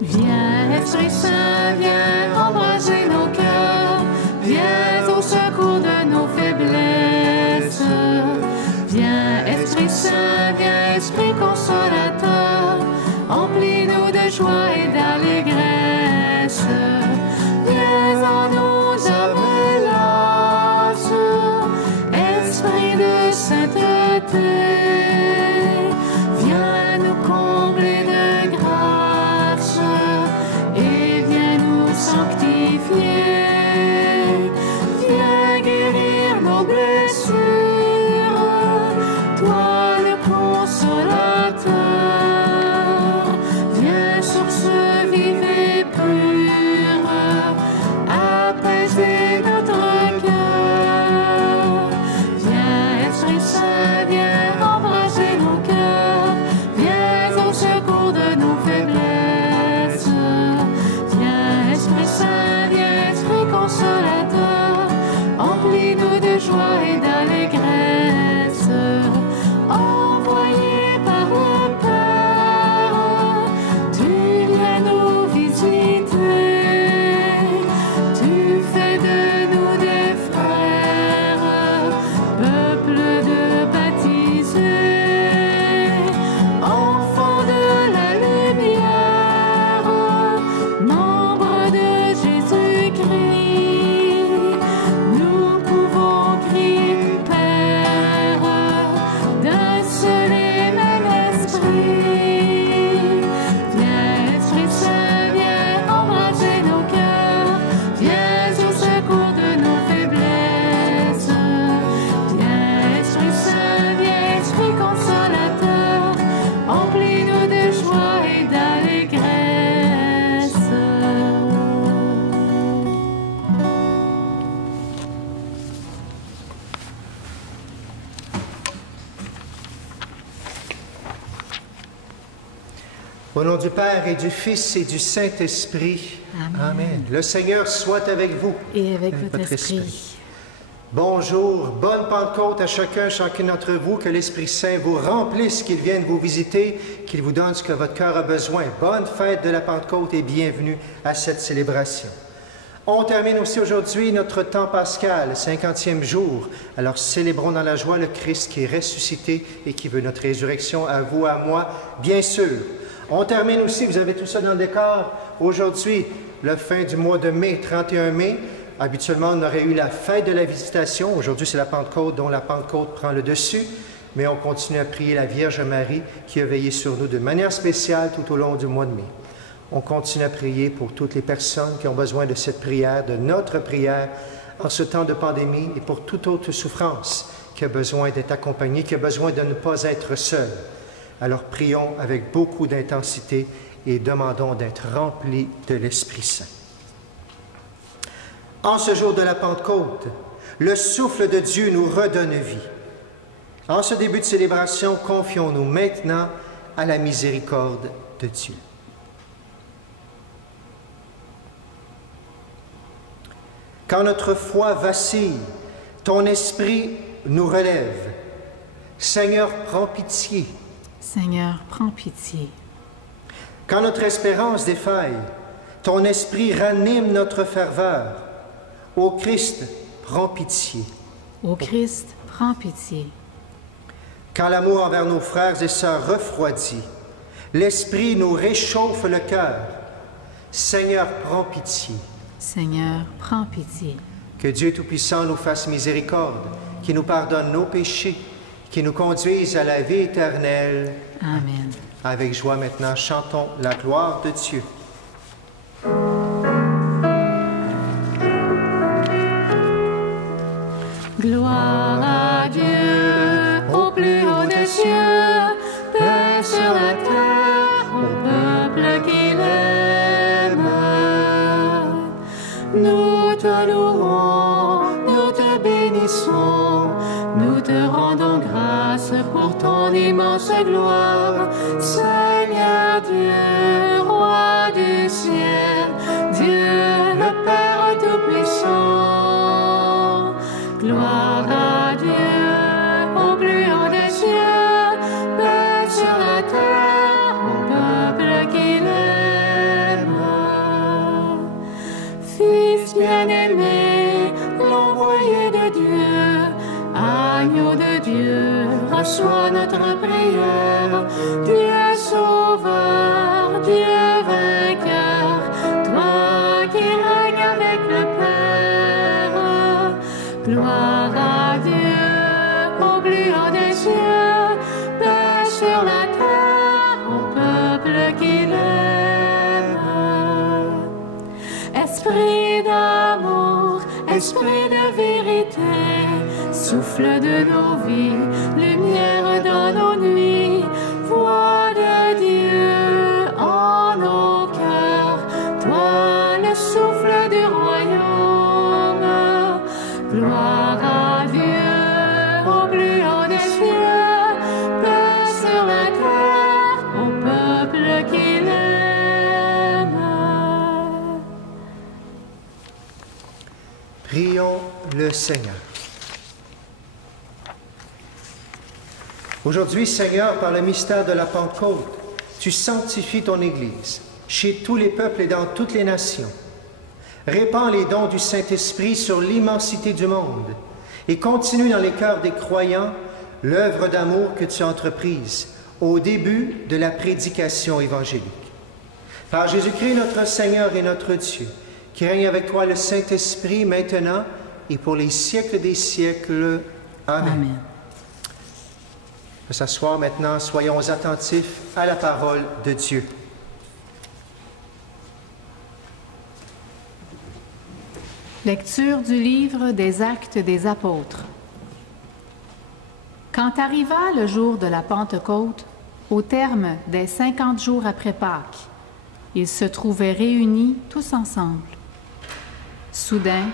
Viens, Esprit Saint, viens embraser nos cœurs, viens au secours de nos faiblesses. Viens, Esprit Saint, viens, Esprit consolateur, emplis-nous de joie et d'allégresse. Viens en nous âmes lasses, Esprit de sainteté, viens nous combler de grâce et viens nous sanctifier. Viens guérir nos blessures, toi le consolateur. Viens, source vive et pure, apaiser notre cœur. Viens, Esprit Saint, viens embraser nos cœurs, viens au secours de nos faiblesses. Viens, Esprit Saint, viens, Esprit consolateur, emplis-nous de joie et d'allégresse. Envoyé par le Père, tu viens nous visiter, tu fais de nous des frères, peuple de baptisés, enfants de la lumière, membres de Jésus-Christ. Nous pouvons crier Père, d'un seul et même esprit. Viens, Esprit Saint, viens embraser nos cœurs, viens au secours de nos faiblesses. Viens, Esprit Saint, viens, Esprit consolateur, emplis-nous de joie et d'allégresse. Au nom du Père et du Fils et du Saint-Esprit. Amen. Le Seigneur soit avec vous. Et avec votre esprit. Bonjour, bonne Pentecôte à chacune d'entre vous. Que l'Esprit Saint vous remplisse, qu'il vienne vous visiter, qu'il vous donne ce que votre cœur a besoin. Bonne fête de la Pentecôte et bienvenue à cette célébration. On termine aussi aujourd'hui notre temps pascal, le 50e jour. Alors célébrons dans la joie le Christ qui est ressuscité et qui veut notre résurrection à vous, à moi, bien sûr. On termine aussi, vous avez tout ça dans le décor, aujourd'hui, la fin du mois de mai, 31 mai. Habituellement, on aurait eu la fête de la Visitation. Aujourd'hui, c'est la Pentecôte dont la Pentecôte prend le dessus. Mais on continue à prier la Vierge Marie qui a veillé sur nous de manière spéciale tout au long du mois de mai. On continue à prier pour toutes les personnes qui ont besoin de cette prière, de notre prière, en ce temps de pandémie et pour toute autre souffrance qui a besoin d'être accompagnée, qui a besoin de ne pas être seule. Alors prions avec beaucoup d'intensité et demandons d'être remplis de l'Esprit Saint. En ce jour de la Pentecôte, le souffle de Dieu nous redonne vie. En ce début de célébration, confions-nous maintenant à la miséricorde de Dieu. Quand notre foi vacille, ton esprit nous relève. Seigneur, prends pitié. Seigneur, prends pitié. Quand notre espérance défaille, ton esprit ranime notre ferveur. Ô Christ, prends pitié. Ô Christ, prends pitié. Quand l'amour envers nos frères et sœurs refroidit, l'esprit nous réchauffe le cœur. Seigneur, prends pitié. Seigneur, prends pitié. Que Dieu Tout-Puissant nous fasse miséricorde, qui nous pardonne nos péchés, qui nous conduise à la vie éternelle. Amen. Avec joie maintenant, chantons la gloire de Dieu. Gloire à Dieu, au plus haut des cieux, paix sur la terre, au peuple qu'il aime. Nous te louons, nous te bénissons, nous te rendons grâce pour ton immense gloire. Seigneur Dieu, roi du ciel, Dieu le Père Tout-Puissant. Gloire à Dieu, au plus haut des cieux, de Dieu, reçois notre prière. Dieu sauveur, Dieu vainqueur, toi qui règnes avec le Père. Gloire à Dieu, au gluant des cieux, paix sur la terre, au peuple qui l'aime. Esprit d'amour, esprit de vérité, souffle de nos vies, lumière dans nos nuits, voix de Dieu en nos cœurs, toi le souffle du royaume. Gloire à Dieu, au gluant des cieux, paix sur la terre, au peuple qui l'aime. Prions le Seigneur. Aujourd'hui, Seigneur, par le mystère de la Pentecôte, tu sanctifies ton Église chez tous les peuples et dans toutes les nations. Répands les dons du Saint-Esprit sur l'immensité du monde et continue dans les cœurs des croyants l'œuvre d'amour que tu as entreprise au début de la prédication évangélique. Par Jésus-Christ, notre Seigneur et notre Dieu, qui règne avec toi le Saint-Esprit maintenant et pour les siècles des siècles. Amen. Amen. On peut s'asseoir maintenant, soyons attentifs à la parole de Dieu. Lecture du livre des Actes des Apôtres. Quand arriva le jour de la Pentecôte, au terme des 50 jours après Pâques, ils se trouvaient réunis tous ensemble. Soudain,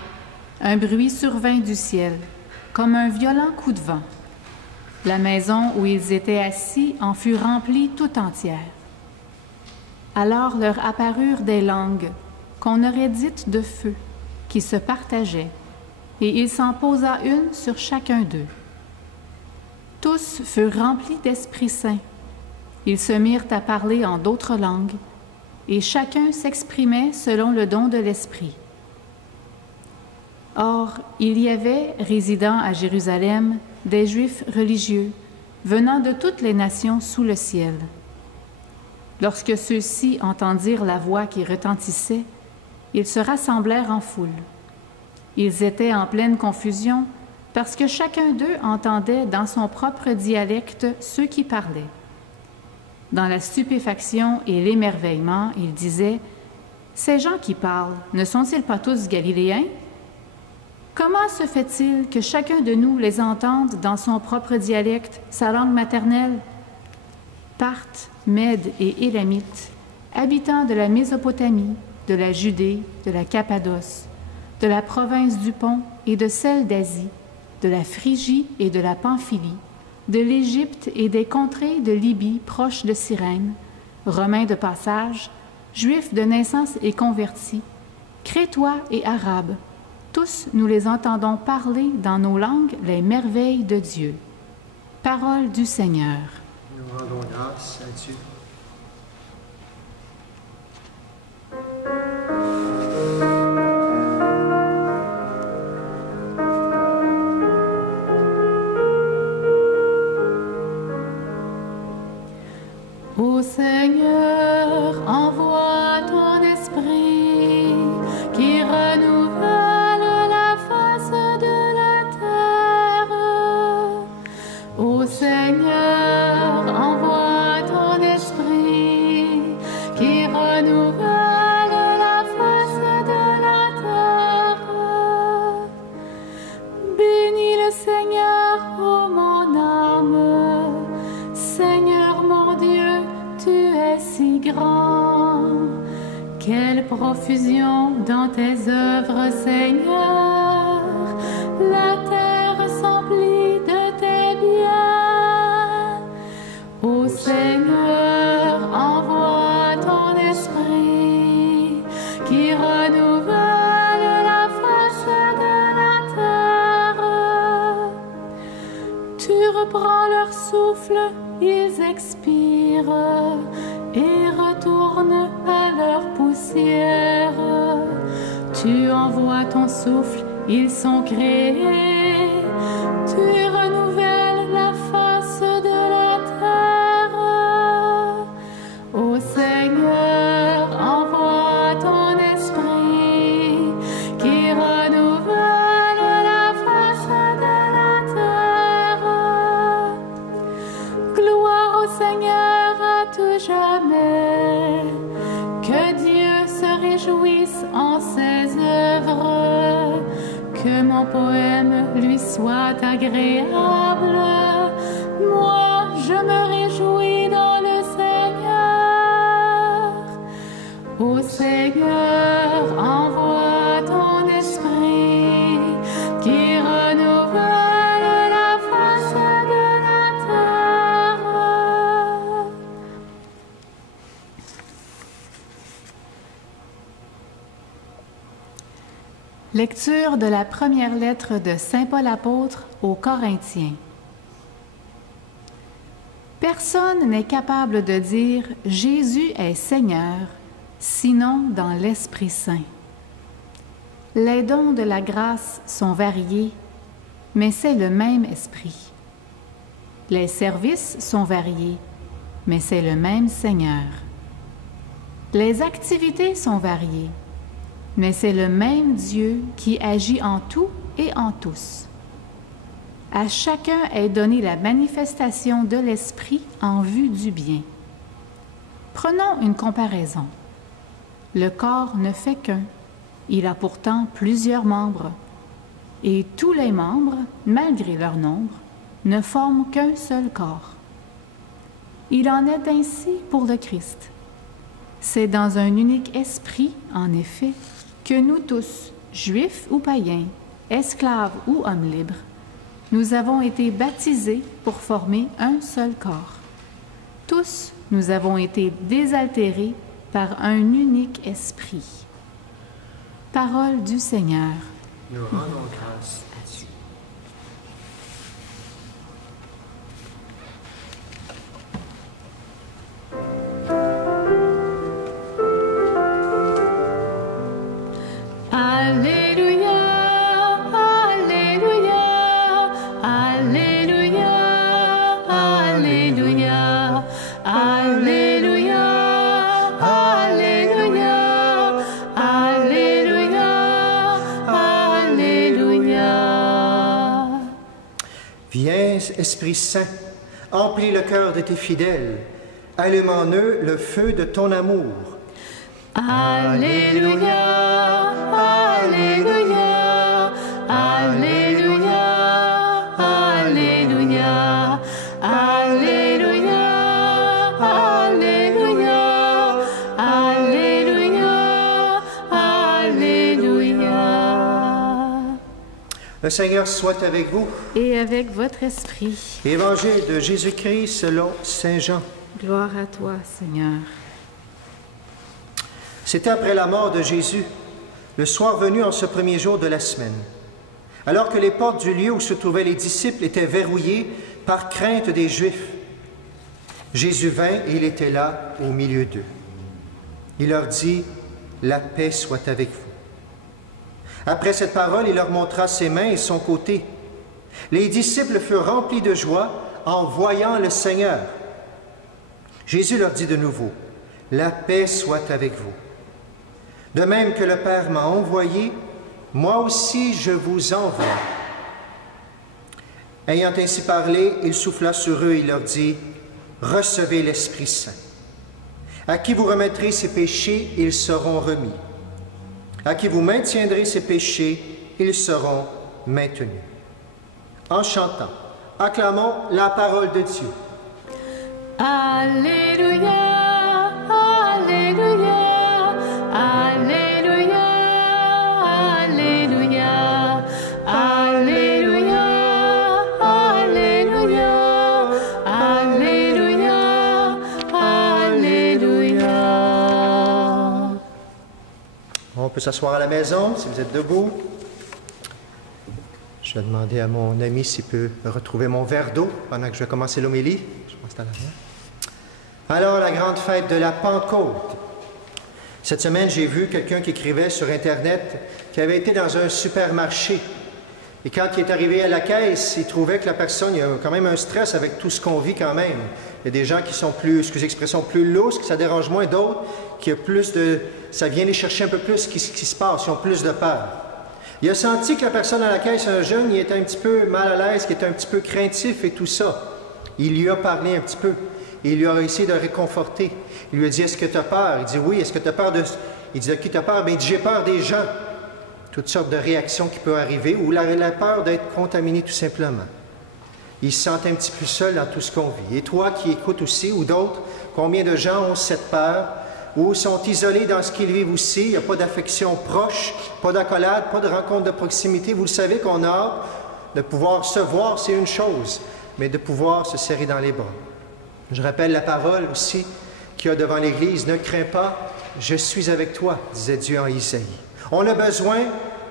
un bruit survint du ciel, comme un violent coup de vent. La maison où ils étaient assis en fut remplie tout entière. Alors leur apparurent des langues, qu'on aurait dites de feu, qui se partageaient, et il s'en posa une sur chacun d'eux. Tous furent remplis d'Esprit Saint. Ils se mirent à parler en d'autres langues, et chacun s'exprimait selon le don de l'Esprit. Or, il y avait, résidant à Jérusalem, des Juifs religieux, venant de toutes les nations sous le ciel. Lorsque ceux-ci entendirent la voix qui retentissait, ils se rassemblèrent en foule. Ils étaient en pleine confusion parce que chacun d'eux entendait dans son propre dialecte ceux qui parlaient. Dans la stupéfaction et l'émerveillement, ils disaient « Ces gens qui parlent, ne sont-ils pas tous Galiléens? Comment se fait-il que chacun de nous les entende dans son propre dialecte, sa langue maternelle? » Parthes, Mèdes et Élamites, habitants de la Mésopotamie, de la Judée, de la Cappadoce, de la province du Pont et de celle d'Asie, de la Phrygie et de la Pamphylie, de l'Égypte et des contrées de Libye proches de Cyrène, Romains de passage, Juifs de naissance et convertis, Crétois et Arabes, tous nous les entendons parler dans nos langues les merveilles de Dieu. Parole du Seigneur. Nous rendons grâce à Dieu. Ô Seigneur, envoie ton esprit qui renouvelle la face de la terre. Ô Seigneur, envoie ton esprit qui renouvelle la face de la terre. Bénis le Seigneur, ô mon âme. Seigneur mon Dieu, tu es si grand. Quelle profusion dans tes œuvres, Seigneur. La terre s'emplit de tes biens. Ô Seigneur, envoie ton esprit qui renouvelle la face de la terre. Tu reprends leur souffle, ils expirent et retournent à leur poussière. Tu envoies ton souffle, ils sont créés. Tu renouvelles ô Seigneur, à tout jamais. Que Dieu se réjouisse en ses œuvres, que mon poème lui soit agréable. Moi, je me réjouis dans le Seigneur. Ô Seigneur, envoie ton esprit qui renouvelle la face de la terre. Lecture de la première lettre de Saint Paul apôtre aux Corinthiens. Personne n'est capable de dire « Jésus est Seigneur », sinon dans l'Esprit Saint. Les dons de la grâce sont variés, mais c'est le même Esprit. Les services sont variés, mais c'est le même Seigneur. Les activités sont variées, mais c'est le même Dieu qui agit en tout et en tous. À chacun est donnée la manifestation de l'Esprit en vue du bien. Prenons une comparaison. Le corps ne fait qu'un, il a pourtant plusieurs membres, et tous les membres, malgré leur nombre, ne forment qu'un seul corps. Il en est ainsi pour le Christ. C'est dans un unique esprit, en effet, que nous tous, juifs ou païens, esclaves ou hommes libres, nous avons été baptisés pour former un seul corps. Tous, nous avons été désaltérés par un unique esprit. Parole du Seigneur. Nous rendons grâce à Dieu. Alléluia, Alléluia, Alléluia, Alléluia, Alléluia, Alléluia, Alléluia, Alléluia. Viens, Esprit Saint, emplis le cœur de tes fidèles, allume en eux le feu de ton amour. Alléluia, Alléluia, Alléluia, Alléluia, Alléluia, Alléluia, Alléluia, Alléluia. Le Seigneur soit avec vous. Et avec votre esprit. Évangile de Jésus-Christ selon Saint Jean. Gloire à toi, Seigneur. C'était après la mort de Jésus, le soir venu en ce premier jour de la semaine. Alors que les portes du lieu où se trouvaient les disciples étaient verrouillées par crainte des Juifs, Jésus vint et il était là au milieu d'eux. Il leur dit, « La paix soit avec vous. » Après cette parole, il leur montra ses mains et son côté. Les disciples furent remplis de joie en voyant le Seigneur. Jésus leur dit de nouveau, « La paix soit avec vous. De même que le Père m'a envoyé, moi aussi je vous envoie. » Ayant ainsi parlé, il souffla sur eux et leur dit, « Recevez l'Esprit Saint. À qui vous remettrez ses péchés, ils seront remis. À qui vous maintiendrez ses péchés, ils seront maintenus. » En chantant, acclamons la parole de Dieu. Alléluia, Alléluia, Alléluia, Alléluia, Alléluia, Alléluia, Alléluia, Alléluia. On peut s'asseoir à la maison, si vous êtes debout. Je vais demander à mon ami s'il peut retrouver mon verre d'eau pendant que je vais commencer l'homélie. Je pense que c'est à l'arrière. Alors, la grande fête de la Pentecôte. Cette semaine, j'ai vu quelqu'un qui écrivait sur Internet qui avait été dans un supermarché. Et quand il est arrivé à la caisse, il trouvait que la personne, il y a quand même un stress avec tout ce qu'on vit quand même. Il y a des gens qui sont plus, excusez l'expression, plus lousses, que ça dérange moins, d'autres qui ont plus de... ça vient les chercher un peu plus ce qui se passe, ils ont plus de peur. Il a senti que la personne à la caisse, un jeune, il était un petit peu mal à l'aise, qui était un petit peu craintif et tout ça. Il lui a parlé un petit peu. Et il lui a essayé de le réconforter. Il lui a dit, est-ce que tu as peur? Il dit, oui. Est-ce que tu as peur de... Il dit, de qui tu as peur? Bien, il dit, j'ai peur des gens. Toutes sortes de réactions qui peuvent arriver, ou la peur d'être contaminé tout simplement. Ils se sentent un petit peu seuls dans tout ce qu'on vit. Et toi qui écoutes aussi, ou d'autres, combien de gens ont cette peur, ou sont isolés dans ce qu'ils vivent aussi, il n'y a pas d'affection proche, pas d'accolade, pas de rencontre de proximité. Vous le savez qu'on a hâte de pouvoir se voir, c'est une chose, mais de pouvoir se serrer dans les bras. Je rappelle la parole aussi qu'il y a devant l'Église, « Ne crains pas, je suis avec toi », disait Dieu en Isaïe. On a besoin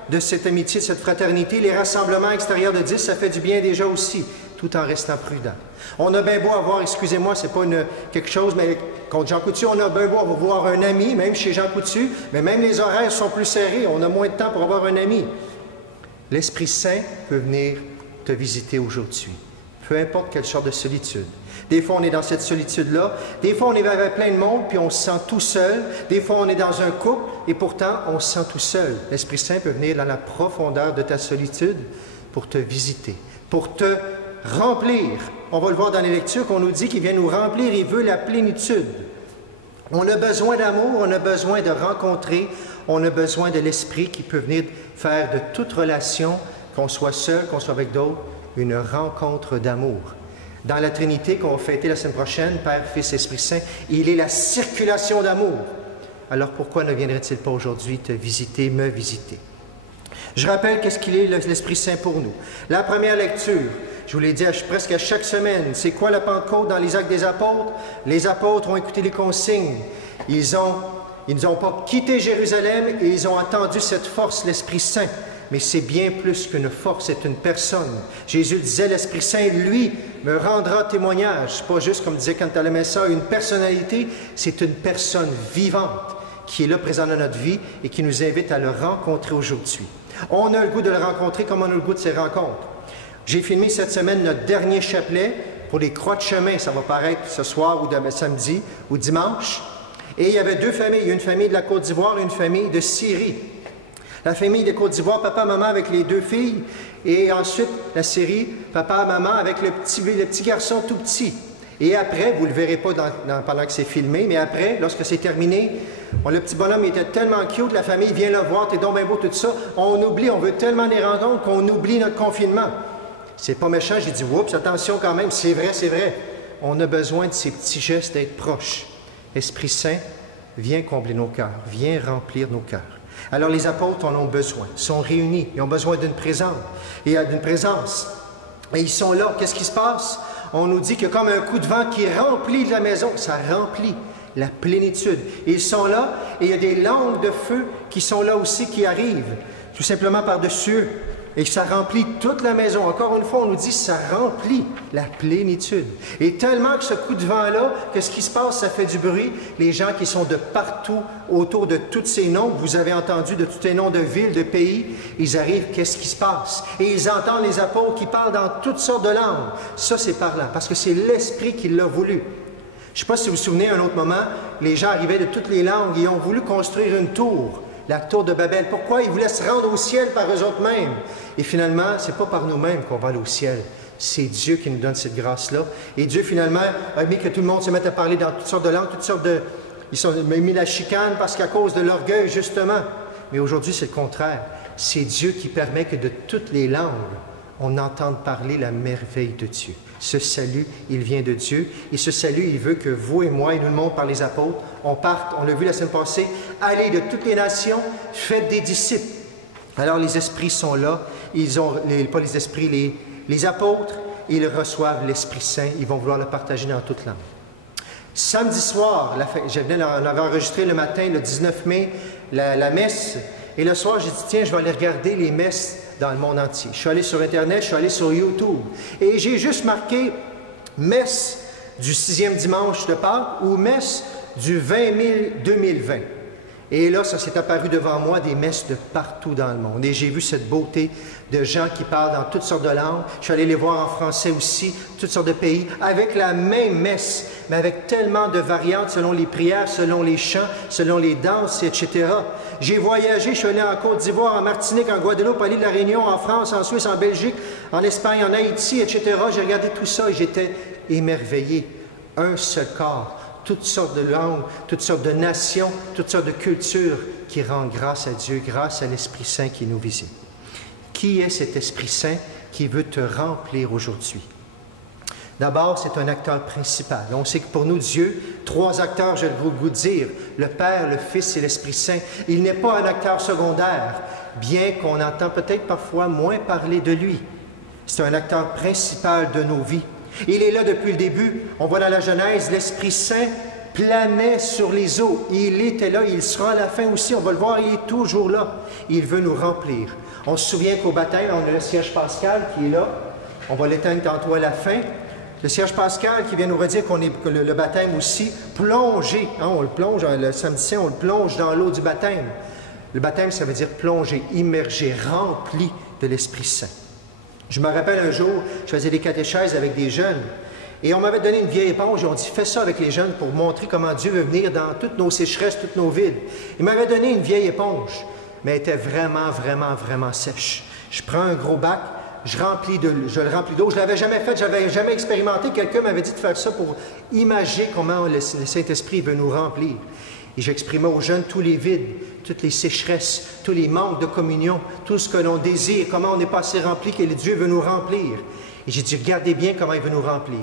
de cette amitié, de cette fraternité. Les rassemblements extérieurs de 10, ça fait du bien déjà aussi, tout en restant prudent. On a bien beau avoir, excusez-moi, c'est pas quelque chose, mais contre Jean Coutu, on a bien beau avoir un ami, même chez Jean Coutu, mais même les horaires sont plus serrés, on a moins de temps pour avoir un ami. L'Esprit Saint peut venir te visiter aujourd'hui, peu importe quelle sorte de solitude. Des fois, on est dans cette solitude-là. Des fois, on est avec plein de monde, puis on se sent tout seul. Des fois, on est dans un couple, et pourtant, on se sent tout seul. L'Esprit Saint peut venir dans la profondeur de ta solitude pour te visiter, pour te remplir. On va le voir dans les lectures qu'on nous dit qu'il vient nous remplir, il veut la plénitude. On a besoin d'amour, on a besoin de rencontrer, on a besoin de l'Esprit qui peut venir faire de toute relation, qu'on soit seul, qu'on soit avec d'autres, une rencontre d'amour. Dans la Trinité qu'on va fêter la semaine prochaine, Père, Fils, Esprit Saint, il est la circulation d'amour. Alors pourquoi ne viendrait-il pas aujourd'hui te visiter, me visiter? Je rappelle qu'est-ce qu'il est l'Esprit Saint pour nous. La première lecture, je vous l'ai dit presque à chaque semaine, c'est quoi la Pentecôte dans les Actes des Apôtres? Les apôtres ont écouté les consignes. Ils n'ont pas quitté Jérusalem et ils ont entendu cette force, l'Esprit Saint. Mais c'est bien plus qu'une force, c'est une personne. Jésus disait, l'Esprit Saint, lui, me rendra témoignage. C'est pas juste, comme disait Cantalamessa, une personnalité, c'est une personne vivante qui est là, présent dans notre vie et qui nous invite à le rencontrer aujourd'hui. On a le goût de le rencontrer comme on a le goût de ses rencontres. J'ai filmé cette semaine notre dernier chapelet pour les croix de chemin. Ça va paraître ce soir ou samedi ou dimanche. Et il y avait deux familles. Il y a une famille de la Côte d'Ivoire et une famille de Syrie. La famille de Côte d'Ivoire, papa, maman avec les deux filles, et ensuite la Syrie, papa, maman avec le petit garçon tout petit. Et après, vous ne le verrez pas pendant que c'est filmé, mais après, lorsque c'est terminé, le petit bonhomme était tellement cute, la famille vient le voir, t'es donc bien beau, tout ça. On oublie, on veut tellement des rencontres qu'on oublie notre confinement. C'est pas méchant, j'ai dit, oups, attention quand même, c'est vrai, c'est vrai. On a besoin de ces petits gestes d'être proches. Esprit Saint, viens combler nos cœurs, viens remplir nos cœurs. Alors les apôtres en ont besoin, sont réunis, ils ont besoin d'une présence. Et ils sont là, qu'est-ce qui se passe? On nous dit qu'il y a comme un coup de vent qui remplit la maison, ça remplit la plénitude. Et ils sont là, et il y a des langues de feu qui sont là aussi, qui arrivent, tout simplement par-dessus eux. Et ça remplit toute la maison. Encore une fois, on nous dit que ça remplit la plénitude. Et tellement que ce coup de vent-là, qu'est-ce qui se passe? Ça fait du bruit. Les gens qui sont de partout, autour de tous ces noms, vous avez entendu de tous les noms de villes, de pays, ils arrivent, qu'est-ce qui se passe? Et ils entendent les apôtres qui parlent dans toutes sortes de langues. Ça, c'est parlant, parce que c'est l'Esprit qui l'a voulu. Je ne sais pas si vous vous souvenez, à un autre moment, les gens arrivaient de toutes les langues et ont voulu construire une tour. La tour de Babel. Pourquoi? Ils voulaient se rendre au ciel par eux autres mêmes. Et finalement, ce n'est pas par nous-mêmes qu'on va aller au ciel. C'est Dieu qui nous donne cette grâce-là. Et Dieu, finalement, a mis que tout le monde se mette à parler dans toutes sortes de langues, toutes sortes de... Ils ont mis la chicane parce qu'à cause de l'orgueil, justement. Mais aujourd'hui, c'est le contraire. C'est Dieu qui permet que de toutes les langues, on entende parler la merveille de Dieu. Ce salut, il vient de Dieu. Et ce salut, il veut que vous et moi, et nous le montre par les apôtres, on parte, on l'a vu la semaine passée, allez de toutes les nations, faites des disciples. Alors les esprits sont là, ils ont, pas les esprits, les apôtres, ils reçoivent l'Esprit Saint, ils vont vouloir le partager dans toute langue. Samedi soir, on avait enregistré le matin, le 19 mai, la messe, et le soir, j'ai dit, tiens, je vais aller regarder les messes dans le monde entier. Je suis allé sur Internet, je suis allé sur YouTube, et j'ai juste marqué messe du 6e dimanche de Pâques ou messe du 20 000 2020. Et là, ça s'est apparu devant moi, des messes de partout dans le monde. Et j'ai vu cette beauté de gens qui parlent dans toutes sortes de langues. Je suis allé les voir en français aussi, toutes sortes de pays, avec la même messe, mais avec tellement de variantes selon les prières, selon les chants, selon les danses, etc. J'ai voyagé, je suis allé en Côte d'Ivoire, en Martinique, en Guadeloupe, à l'île de la Réunion, en France, en Suisse, en Belgique, en Espagne, en Haïti, etc. J'ai regardé tout ça et j'étais émerveillé. un seul corps, toutes sortes de langues, toutes sortes de nations, toutes sortes de cultures qui rendent grâce à Dieu, grâce à l'Esprit Saint qui nous visite. Qui est cet Esprit Saint qui veut te remplir aujourd'hui? D'abord, c'est un acteur principal. On sait que pour nous, Dieu, 3 acteurs, je vais vous dire, le Père, le Fils et l'Esprit Saint. Il n'est pas un acteur secondaire, bien qu'on entend peut-être parfois moins parler de lui. C'est un acteur principal de nos vies. Il est là depuis le début. On voit dans la Genèse, l'Esprit Saint planait sur les eaux. Il était là, il sera à la fin aussi. On va le voir, il est toujours là. Il veut nous remplir. On se souvient qu'au baptême, on a le cierge pascal qui est là. On va l'éteindre tantôt à la fin. Le cierge pascal qui vient nous redire que le baptême aussi, plongé, hein, on le plonge, le samedi saint, on le plonge dans l'eau du baptême. Le baptême, ça veut dire plonger, immerger, rempli de l'Esprit Saint. Je me rappelle un jour, je faisais des catéchèses avec des jeunes, et on m'avait donné une vieille éponge, et on dit, fais ça avec les jeunes pour montrer comment Dieu veut venir dans toutes nos sécheresses, toutes nos vides. Il m'avait donné une vieille éponge, mais elle était vraiment sèche. Je prends un gros bac, je le remplis d'eau. Je ne l'avais jamais fait, je n'avais jamais expérimenté. Quelqu'un m'avait dit de faire ça pour imaginer comment le Saint-Esprit veut nous remplir. Et j'exprimais aux jeunes tous les vides, toutes les sécheresses, tous les manques de communion, tout ce que l'on désire, comment on n'est pas assez rempli, que Dieu veut nous remplir. Et j'ai dit, regardez bien comment il veut nous remplir.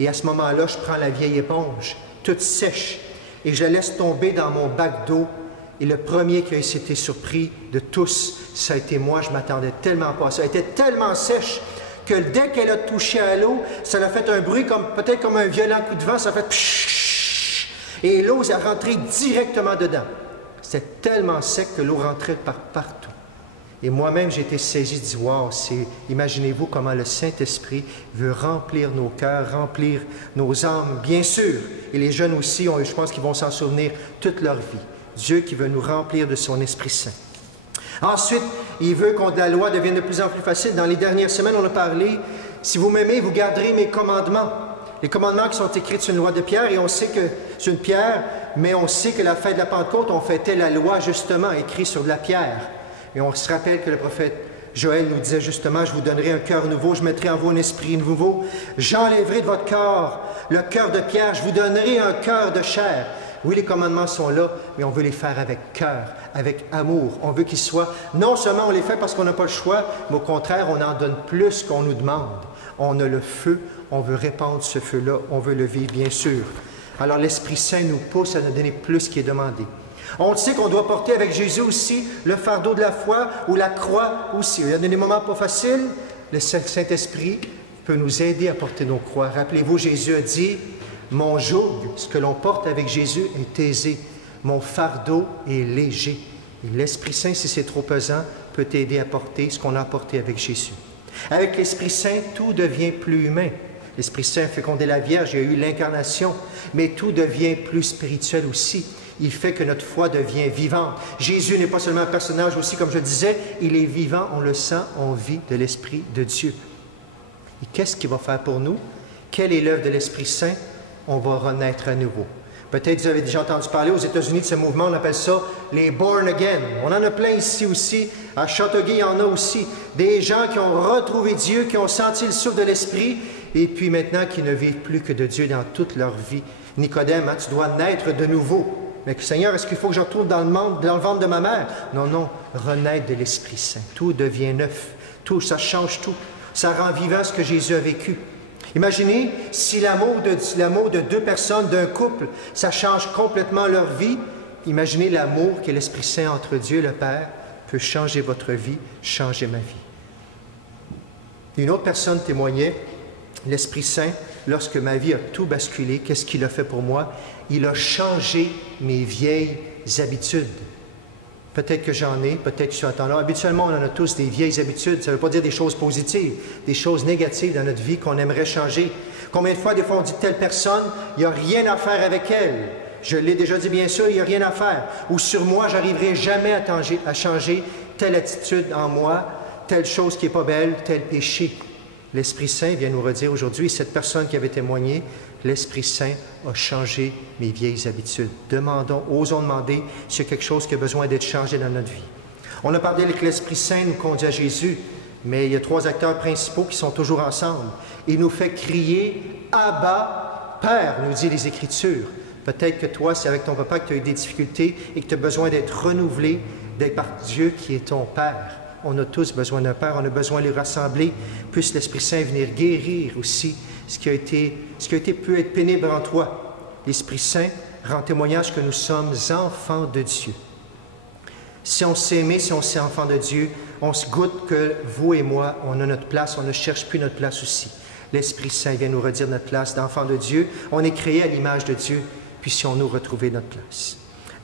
Et à ce moment-là, je prends la vieille éponge, toute sèche, et je la laisse tomber dans mon bac d'eau. Et le premier qui a été surpris de tous, ça a été moi. Je m'attendais tellement pas à ça. Elle était tellement sèche que dès qu'elle a touché à l'eau, ça a fait un bruit peut-être comme un violent coup de vent. Ça a fait pshhh, et l'eau est rentrée directement dedans. C'était tellement sec que l'eau rentrait par partout. Et moi-même, j'ai été saisi de dire, wow, imaginez-vous comment le Saint-Esprit veut remplir nos cœurs, remplir nos âmes, bien sûr. Et les jeunes aussi, je pense qu'ils vont s'en souvenir toute leur vie. Dieu qui veut nous remplir de son Esprit Saint. Ensuite, il veut que la loi devienne de plus en plus facile. Dans les dernières semaines, on a parlé, si vous m'aimez, vous garderez mes commandements. Les commandements qui sont écrits sur une loi de pierre, et on sait que c'est une pierre, mais on sait que la fête de la Pentecôte, on fêtait la loi justement, écrite sur de la pierre. Et on se rappelle que le prophète Joël nous disait justement, je vous donnerai un cœur nouveau, je mettrai en vous un esprit nouveau, j'enlèverai de votre corps le cœur de pierre, je vous donnerai un cœur de chair. Oui, les commandements sont là, mais on veut les faire avec cœur, avec amour. On veut qu'ils soient, non seulement on les fait parce qu'on n'a pas le choix, mais au contraire, on en donne plus qu'on nous demande. On a le feu, on veut répandre ce feu-là, on veut le vivre, bien sûr. Alors l'Esprit Saint nous pousse à nous donner plus qui est demandé. On sait qu'on doit porter avec Jésus aussi le fardeau de la foi ou la croix aussi. Il y a des moments pas faciles, le Saint-Esprit peut nous aider à porter nos croix. Rappelez-vous, Jésus a dit, mon joug, ce que l'on porte avec Jésus, est aisé. Mon fardeau est léger. Et l'Esprit Saint, si c'est trop pesant, peut t'aider à porter ce qu'on a porté avec Jésus. Avec l'Esprit Saint, tout devient plus humain. L'Esprit Saint fait féconder la Vierge, il y a eu l'incarnation, mais tout devient plus spirituel aussi. Il fait que notre foi devient vivante. Jésus n'est pas seulement un personnage aussi, comme je disais, il est vivant, on le sent, on vit de l'Esprit de Dieu. Et qu'est-ce qu'il va faire pour nous? Quelle est l'œuvre de l'Esprit Saint? On va renaître à nouveau. Peut-être vous avez déjà entendu parler aux États-Unis de ce mouvement, on appelle ça les Born Again. On en a plein ici aussi. À Châteauguay, il y en a aussi. Des gens qui ont retrouvé Dieu, qui ont senti le souffle de l'Esprit, et puis maintenant qui ne vivent plus que de Dieu dans toute leur vie. Nicodème, hein, tu dois naître de nouveau. Mais Seigneur, est-ce qu'il faut que je retourne dans le ventre de ma mère? Non, non, renaître de l'Esprit Saint. Tout devient neuf. Tout, ça change tout. Ça rend vivant ce que Jésus a vécu. Imaginez si l'amour de 2 personnes, d'un couple, ça change complètement leur vie. Imaginez l'amour qu'est l'Esprit Saint entre Dieu et le Père peut changer votre vie, changer ma vie. Une autre personne témoignait, l'Esprit Saint, lorsque ma vie a tout basculé, qu'est-ce qu'il a fait pour moi? Il a changé mes vieilles habitudes. Peut-être que j'en ai, peut-être que je suis en temps là. Habituellement, on en a tous des vieilles habitudes. Ça ne veut pas dire des choses positives, des choses négatives dans notre vie qu'on aimerait changer. Combien de fois, des fois, on dit telle personne, il n'y a rien à faire avec elle. Je l'ai déjà dit, bien sûr, il n'y a rien à faire. Ou sur moi, je n'arriverai jamais à changer telle attitude en moi, telle chose qui n'est pas belle, tel péché. L'Esprit Saint vient nous redire aujourd'hui, cette personne qui avait témoigné, l'Esprit Saint a changé mes vieilles habitudes. Osons demander s'il y a quelque chose qui a besoin d'être changé dans notre vie. On a parlé que l'Esprit Saint nous conduit à Jésus, mais il y a 3 acteurs principaux qui sont toujours ensemble. Il nous fait crier « Abba, Père, nous dit les Écritures. Peut-être que toi, c'est avec ton papa que tu as eu des difficultés et que tu as besoin d'être renouvelé par Dieu qui est ton Père. On a tous besoin d'un Père, on a besoin de le rassembler. Puisse l'Esprit Saint venir guérir aussi ce qui a été pu être pénible en toi. L'Esprit Saint rend témoignage que nous sommes enfants de Dieu. Si on s'est aimé, si on s'est enfant de Dieu, on se goûte que vous et moi, on a notre place, on ne cherche plus notre place aussi. L'Esprit Saint vient nous redire notre place d'enfant de Dieu. On est créé à l'image de Dieu, puissions-nous retrouver notre place.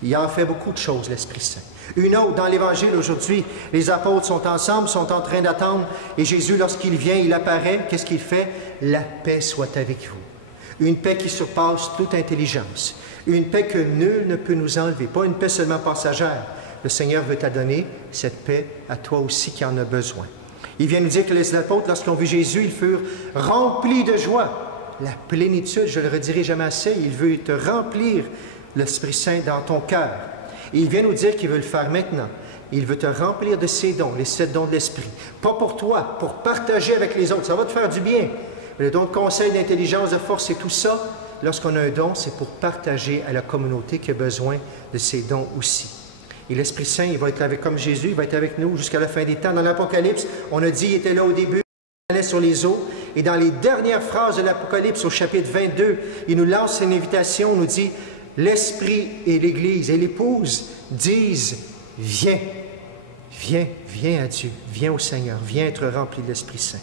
Il en fait beaucoup de choses, l'Esprit Saint. Une autre, dans l'Évangile aujourd'hui, les apôtres sont ensemble, sont en train d'attendre, et Jésus, lorsqu'il vient, il apparaît, qu'est-ce qu'il fait? La paix soit avec vous. Une paix qui surpasse toute intelligence. Une paix que nul ne peut nous enlever, pas une paix seulement passagère. Le Seigneur veut t'adonner cette paix à toi aussi qui en a besoin. Il vient nous dire que les apôtres, lorsqu'ils ont vu Jésus, ils furent remplis de joie. La plénitude, je ne le redirai jamais assez, il veut te remplir l'Esprit Saint dans ton cœur. Et il vient nous dire qu'il veut le faire maintenant. Il veut te remplir de ses dons, les 7 dons de l'Esprit. Pas pour toi, pour partager avec les autres. Ça va te faire du bien. Mais le don de conseil, d'intelligence, de force et tout ça, lorsqu'on a un don, c'est pour partager à la communauté qui a besoin de ces dons aussi. Et l'Esprit Saint, il va être avec, comme Jésus, il va être avec nous jusqu'à la fin des temps. Dans l'Apocalypse, on a dit qu'il était là au début, il allait sur les eaux. Et dans les dernières phrases de l'Apocalypse, au chapitre 22, il nous lance une invitation, on nous dit, l'Esprit et l'Église et l'Épouse disent, viens, viens, viens à Dieu, viens au Seigneur, viens être rempli de l'Esprit Saint.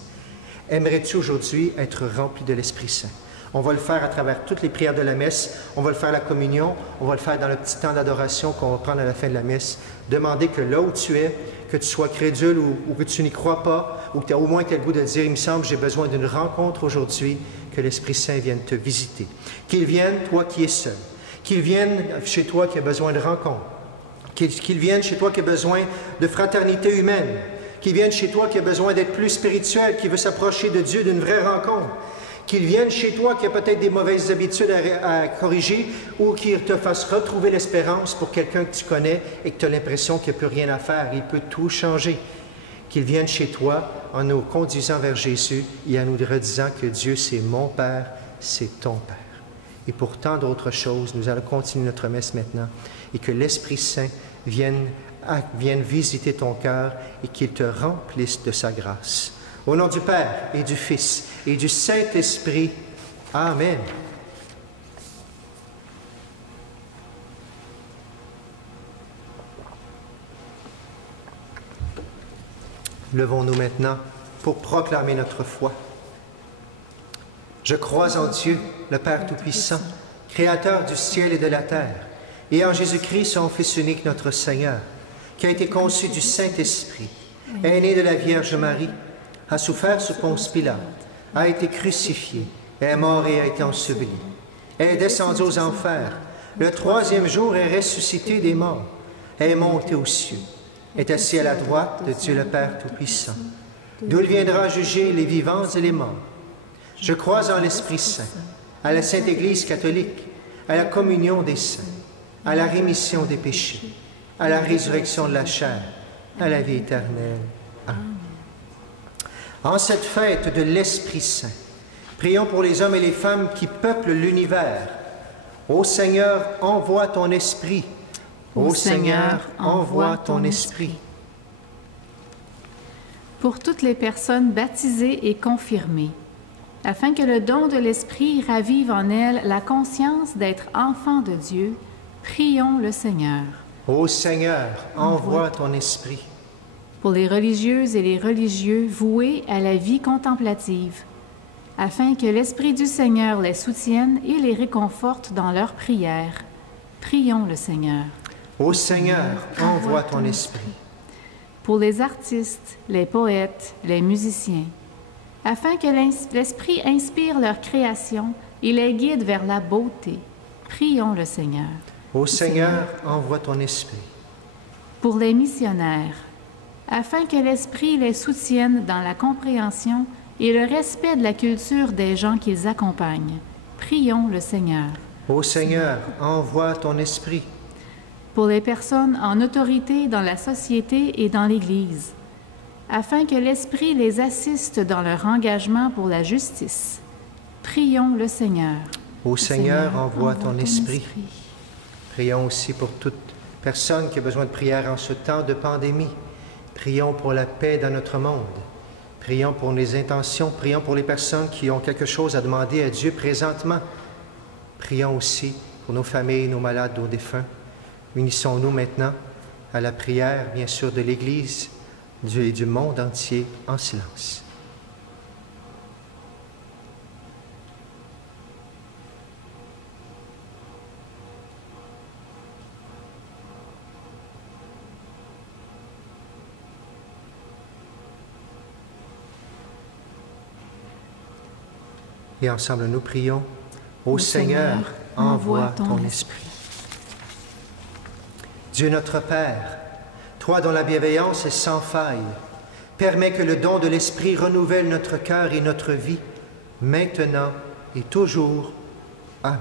Aimerais-tu aujourd'hui être rempli de l'Esprit Saint? On va le faire à travers toutes les prières de la messe, on va le faire à la communion, on va le faire dans le petit temps d'adoration qu'on va prendre à la fin de la messe. Demander que là où tu es, que tu sois crédule ou que tu n'y crois pas, ou que tu as au moins le goût de dire, il me semble, j'ai besoin d'une rencontre aujourd'hui, que l'Esprit Saint vienne te visiter. Qu'il vienne, toi qui es seul. Qu'il vienne chez toi qui a besoin de rencontre. Qu'il vienne chez toi qui a besoin de fraternité humaine. Qu'il vienne chez toi qui a besoin d'être plus spirituel, qui veut s'approcher de Dieu d'une vraie rencontre. Qu'il vienne chez toi qui a peut-être des mauvaises habitudes à corriger ou qu'il te fasse retrouver l'espérance pour quelqu'un que tu connais et que tu as l'impression qu'il n'y a plus rien à faire. Il peut tout changer. Qu'il vienne chez toi en nous conduisant vers Jésus et en nous redisant que Dieu, c'est mon Père, c'est ton Père. Et pour tant d'autres choses, nous allons continuer notre messe maintenant et que l'Esprit Saint vienne visiter ton cœur et qu'il te remplisse de sa grâce. Au nom du Père et du Fils et du Saint-Esprit. Amen. Levons-nous maintenant pour proclamer notre foi. Je crois en Dieu, le Père Tout-Puissant, Créateur du ciel et de la terre, et en Jésus-Christ, son Fils unique, notre Seigneur, qui a été conçu du Saint-Esprit, est né de la Vierge Marie, a souffert sous Ponce Pilate, a été crucifié, est mort et a été enseveli, est descendu aux enfers, le troisième jour est ressuscité des morts, est monté aux cieux, est assis à la droite de Dieu le Père Tout-Puissant, d'où il viendra juger les vivants et les morts. Je crois en l'Esprit Saint, à la Sainte Église catholique, à la communion des saints, à la rémission des péchés, à la résurrection de la chair, à la vie éternelle. Amen. En cette fête de l'Esprit Saint, prions pour les hommes et les femmes qui peuplent l'univers. Ô Seigneur, envoie ton Esprit. Ô Seigneur, envoie ton Esprit. Pour toutes les personnes baptisées et confirmées, afin que le don de l'Esprit ravive en elles la conscience d'être enfants de Dieu, prions le Seigneur. Ô Seigneur, envoie ton Esprit. Pour les religieuses et les religieux voués à la vie contemplative, afin que l'Esprit du Seigneur les soutienne et les réconforte dans leurs prières, prions le Seigneur. Ô Seigneur, envoie ton Esprit. Pour les artistes, les poètes, les musiciens, afin que l'Esprit inspire leur création et les guide vers la beauté, prions le Seigneur. Ô Seigneur, envoie ton Esprit. Pour les missionnaires, afin que l'Esprit les soutienne dans la compréhension et le respect de la culture des gens qu'ils accompagnent, prions le Seigneur. Ô Seigneur, envoie ton Esprit. Pour les personnes en autorité dans la société et dans l'Église, afin que l'Esprit les assiste dans leur engagement pour la justice, prions le Seigneur. Ô Seigneur, envoie ton esprit. Prions aussi pour toute personne qui a besoin de prière en ce temps de pandémie. Prions pour la paix dans notre monde. Prions pour les intentions. Prions pour les personnes qui ont quelque chose à demander à Dieu présentement. Prions aussi pour nos familles, nos malades, nos défunts. Unissons-nous maintenant à la prière, bien sûr, de l'Église et du monde entier en silence. Et ensemble, nous prions. Ô Seigneur, envoie ton esprit. Dieu notre Père, toi dont la bienveillance est sans faille, permets que le don de l'Esprit renouvelle notre cœur et notre vie, maintenant et toujours. Amen.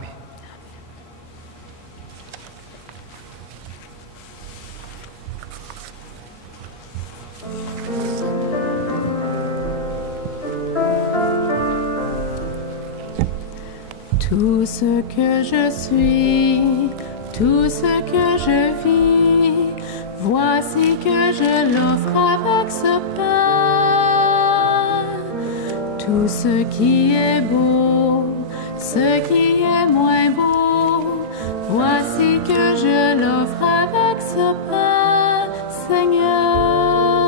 Tout ce que je suis, tout ce que je vis, voici que je l'offre avec ce pain. Tout ce qui est beau, ce qui est moins beau, voici que je l'offre avec ce pain, Seigneur.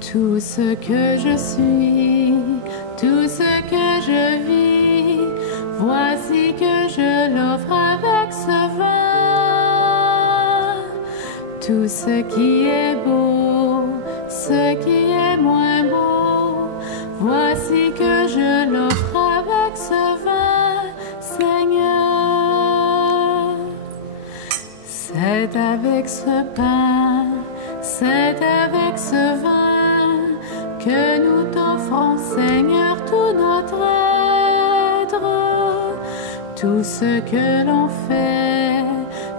Tout ce que je suis, tout ce que je vis, voici que je l'offre avec ce vin. Tout ce qui est beau, ce qui est moins beau, voici que je l'offre avec ce vin, Seigneur. C'est avec ce pain, c'est avec ce vin que nous t'offrons, Seigneur, tout notre être. Tout ce que l'on fait,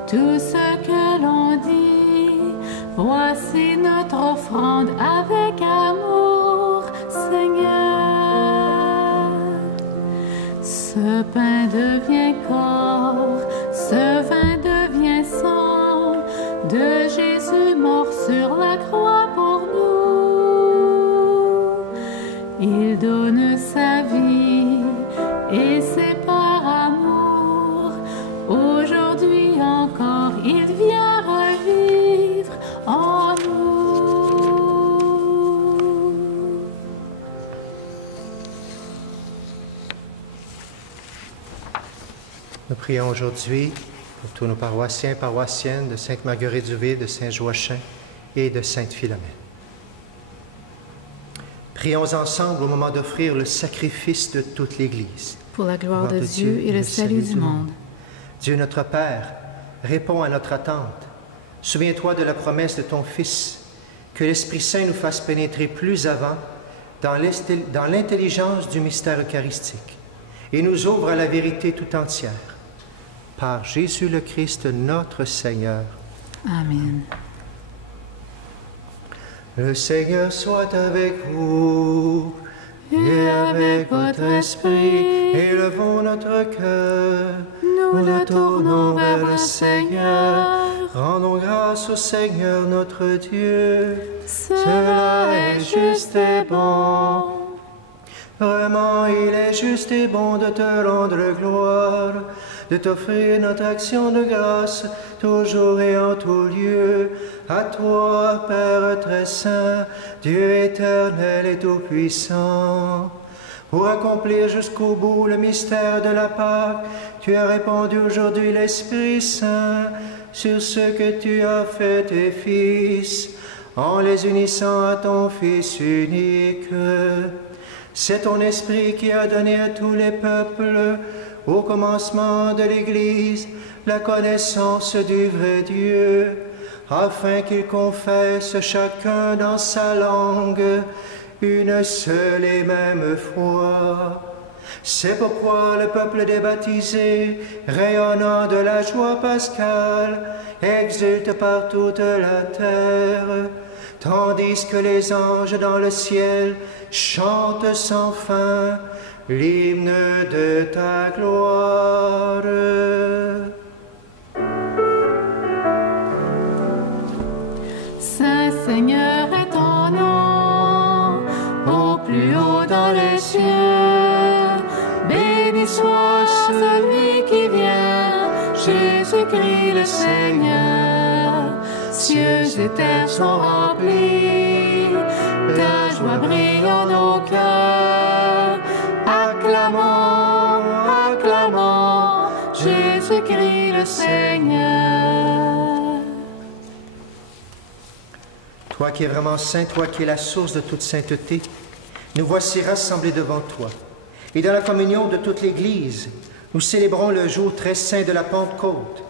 tout ce que l'on dit, voici notre offrande avec amour, Seigneur. Ce pain devient corps, ce vin devient sang de Jésus mort sur la croix pour nous. Il donne sa vie et c'est par amour. Aujourd'hui encore, il vient revivre en nous. Nous prions aujourd'hui pour tous nos paroissiens et paroissiennes de Sainte-Marguerite-du-Vieux, de Saint-Joachim et de Sainte-Philomène. Prions ensemble au moment d'offrir le sacrifice de toute l'Église. Pour la gloire de Dieu et le salut du monde. Dieu notre Père, réponds à notre attente. Souviens-toi de la promesse de ton Fils, que l'Esprit Saint nous fasse pénétrer plus avant dans l'intelligence du mystère eucharistique et nous ouvre à la vérité tout entière. Par Jésus le Christ, notre Seigneur. Amen. Le Seigneur soit avec vous et avec votre esprit. Élevons notre cœur. Nous le tournons vers le Seigneur. Rendons grâce au Seigneur notre Dieu. Cela est juste et bon. Vraiment, il est juste et bon de te rendre gloire, de t'offrir notre action de grâce, toujours et en tout lieu. À toi, Père très saint, Dieu éternel et tout-puissant. Pour accomplir jusqu'au bout le mystère de la Pâque, tu as répandu aujourd'hui l'Esprit Saint sur ce que tu as fait tes fils, en les unissant à ton Fils unique. C'est ton Esprit qui a donné à tous les peuples, au commencement de l'Église, la connaissance du vrai Dieu, afin qu'ils confessent chacun dans sa langue une seule et même foi. C'est pourquoi le peuple des baptisés, rayonnant de la joie pascale, exulte par toute la terre, tandis que les anges dans le ciel chantent sans fin l'hymne de ta gloire. Saint Seigneur est ton nom, au plus haut dans les cieux. Béni soit celui qui vient, Jésus-Christ le Seigneur. Cieux et terre sont remplis, ta joie brille en nos cœurs. Acclamons, acclamons, Jésus-Christ le Seigneur. Toi qui es vraiment saint, toi qui es la source de toute sainteté, nous voici rassemblés devant toi. Et dans la communion de toute l'Église, nous célébrons le jour très saint de la Pentecôte,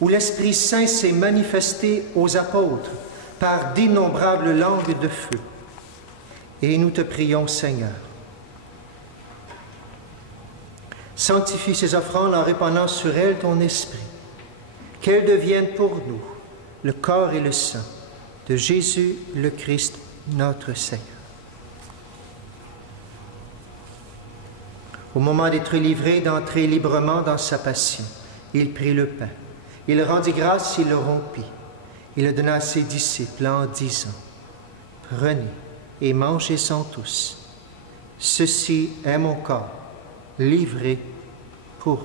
où l'Esprit Saint s'est manifesté aux apôtres par d'innombrables langues de feu. Et nous te prions, Seigneur, sanctifie ces offrandes en répandant sur elles ton Esprit, qu'elles deviennent pour nous le corps et le sang de Jésus le Christ, notre Seigneur. Au moment d'être livré, d'entrer librement dans sa passion, il prit le pain. Il rendit grâce, il le rompit. Il le donna à ses disciples en disant, « Prenez et mangez-en tous. Ceci est mon corps, livré pour vous. »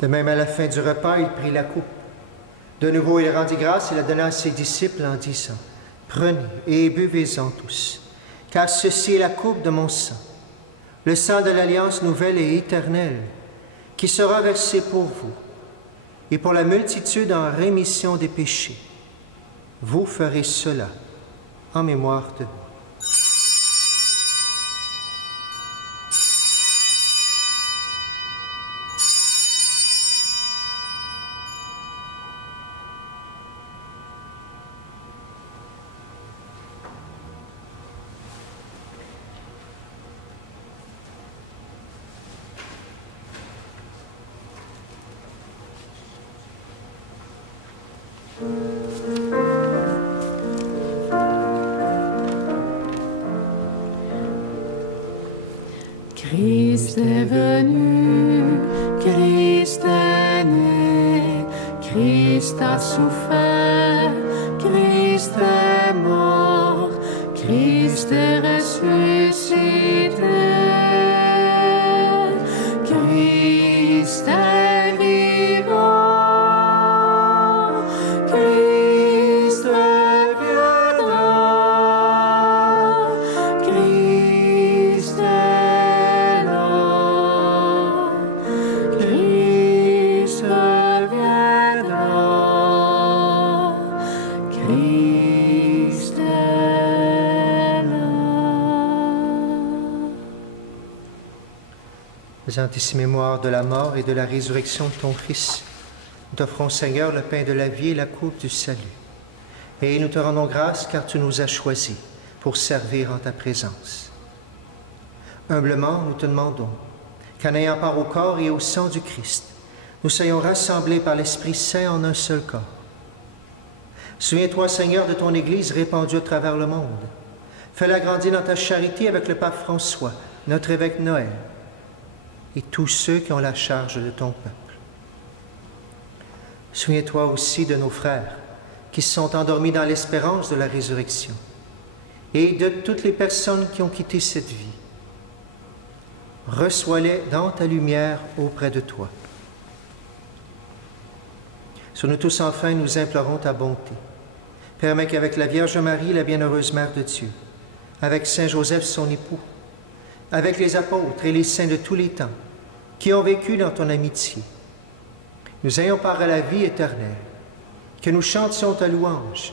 De même, à la fin du repas, il prit la coupe. De nouveau, il rendit grâce et la donna à ses disciples en disant, « Prenez et buvez-en tous, car ceci est la coupe de mon sang, le sang de l'alliance nouvelle et éternelle, qui sera versé pour vous et pour la multitude en rémission des péchés. Vous ferez cela en mémoire de moi. » Christ est venu, Christ est né, Christ a souffert, Christ est mort, Christ est ressuscité, Christ est vivant, Christ reviendra, Christ est là, Christ reviendra, Christ est là. Faisant ici mémoire de la mort et de la résurrection de ton Fils, nous t'offrons, Seigneur, le pain de la vie et la coupe du salut. Et nous te rendons grâce car tu nous as choisis pour servir en ta présence. Humblement, nous te demandons qu'en ayant part au corps et au sang du Christ, nous soyons rassemblés par l'Esprit Saint en un seul corps. Souviens-toi, Seigneur, de ton Église répandue à travers le monde. Fais-la grandir dans ta charité avec le pape François, notre évêque Noël, et tous ceux qui ont la charge de ton peuple. Souviens-toi aussi de nos frères qui sont endormis dans l'espérance de la résurrection et de toutes les personnes qui ont quitté cette vie. Reçois-les dans ta lumière auprès de toi. Sur nous tous, enfin, nous implorons ta bonté. Permets qu'avec la Vierge Marie, la bienheureuse Mère de Dieu, avec Saint Joseph, son époux, avec les apôtres et les saints de tous les temps, qui ont vécu dans ton amitié, nous ayons part à la vie éternelle, que nous chantions ta louange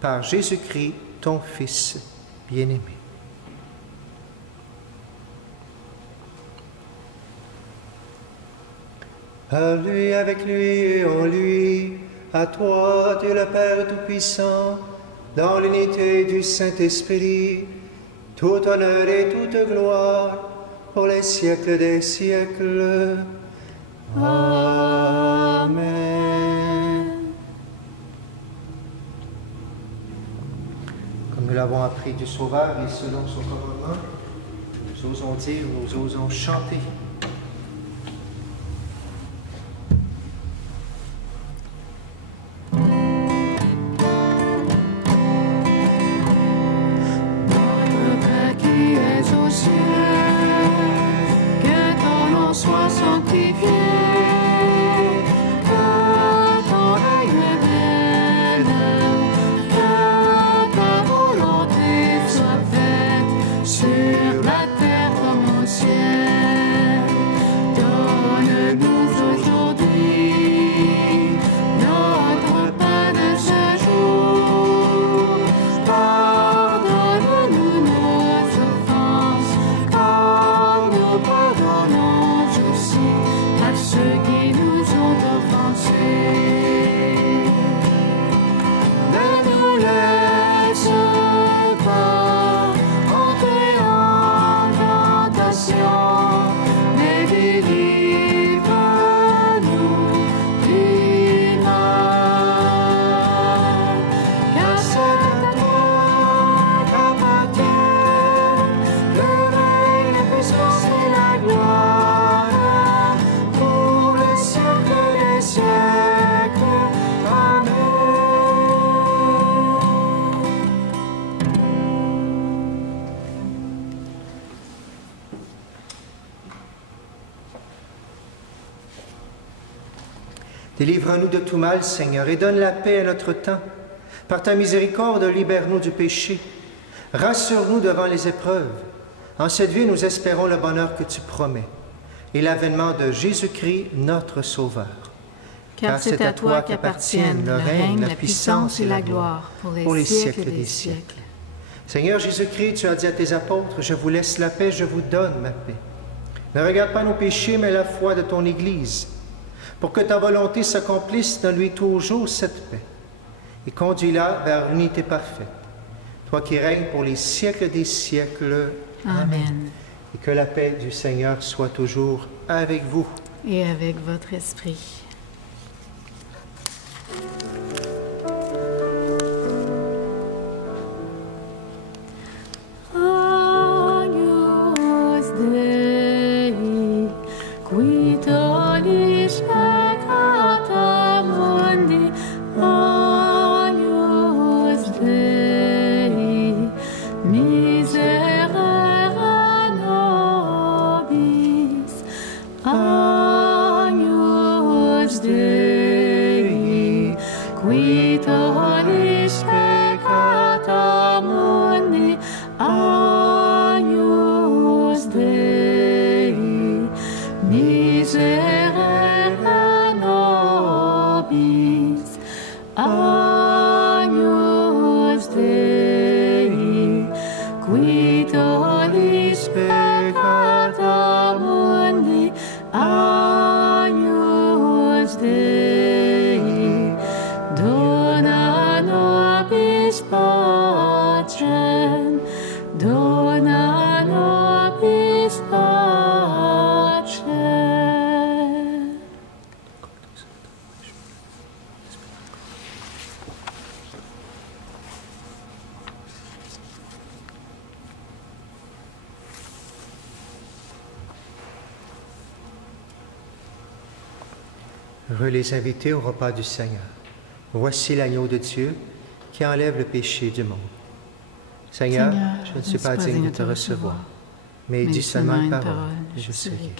par Jésus-Christ, ton Fils bien-aimé. Par lui, avec lui et en lui, à toi, Dieu le Père Tout-Puissant, dans l'unité du Saint-Esprit, tout honneur et toute gloire pour les siècles des siècles. Amen. Comme nous l'avons appris du Sauveur et selon son commandement, nous osons dire, nous osons chanter. Délivre-nous de tout mal, Seigneur, et donne la paix à notre temps. Par ta miséricorde, libère-nous du péché. Rassure-nous devant les épreuves. En cette vie, nous espérons le bonheur que tu promets et l'avènement de Jésus-Christ, notre Sauveur. Car c'est à toi qu'appartiennent le règne, la puissance et la gloire pour les siècles des siècles. Seigneur Jésus-Christ, tu as dit à tes apôtres, « Je vous laisse la paix, je vous donne ma paix. » Ne regarde pas nos péchés, mais la foi de ton Église. Pour que ta volonté s'accomplisse, donne-lui toujours cette paix et conduis-la vers l'unité parfaite. Toi qui règnes pour les siècles des siècles. Amen. Et que la paix du Seigneur soit toujours avec vous. Et avec votre esprit. Agnus Dei, qui tollis peccata mundi, Agnus Dei, miserere nobis, Agnus Dei, qui tollis peccata mundi, Agnus Dei, miserere nobis, Agnus Dei, qui tollis peccata mundi, Agnus Dei, dona nobis pacem, dona nobis pacem. Heureux les invités au repas du Seigneur. Voici l'agneau de Dieu qui enlève le péché du monde. Seigneur, je ne suis pas digne de te recevoir, mais dis seulement une parole, je serai guéri.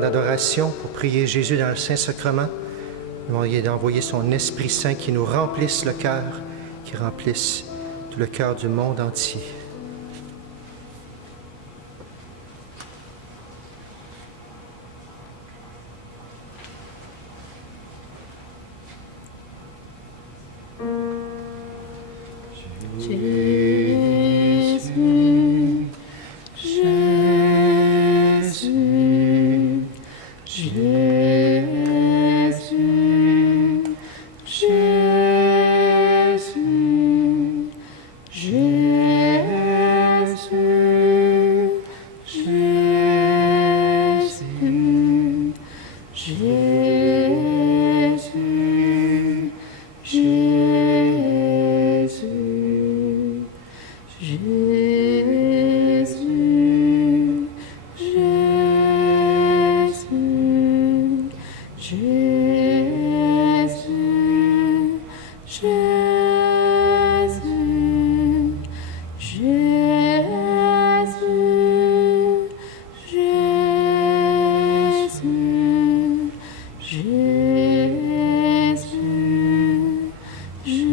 d'adoration pour prier Jésus dans le Saint-Sacrement. Nous demandons d'envoyer son Esprit Saint qui nous remplisse le cœur, qui remplisse tout le cœur du monde entier. Jésus, Jésus, Jésus, Jésus, Jésus, Jésus, Jésus, Jésus, Jésus,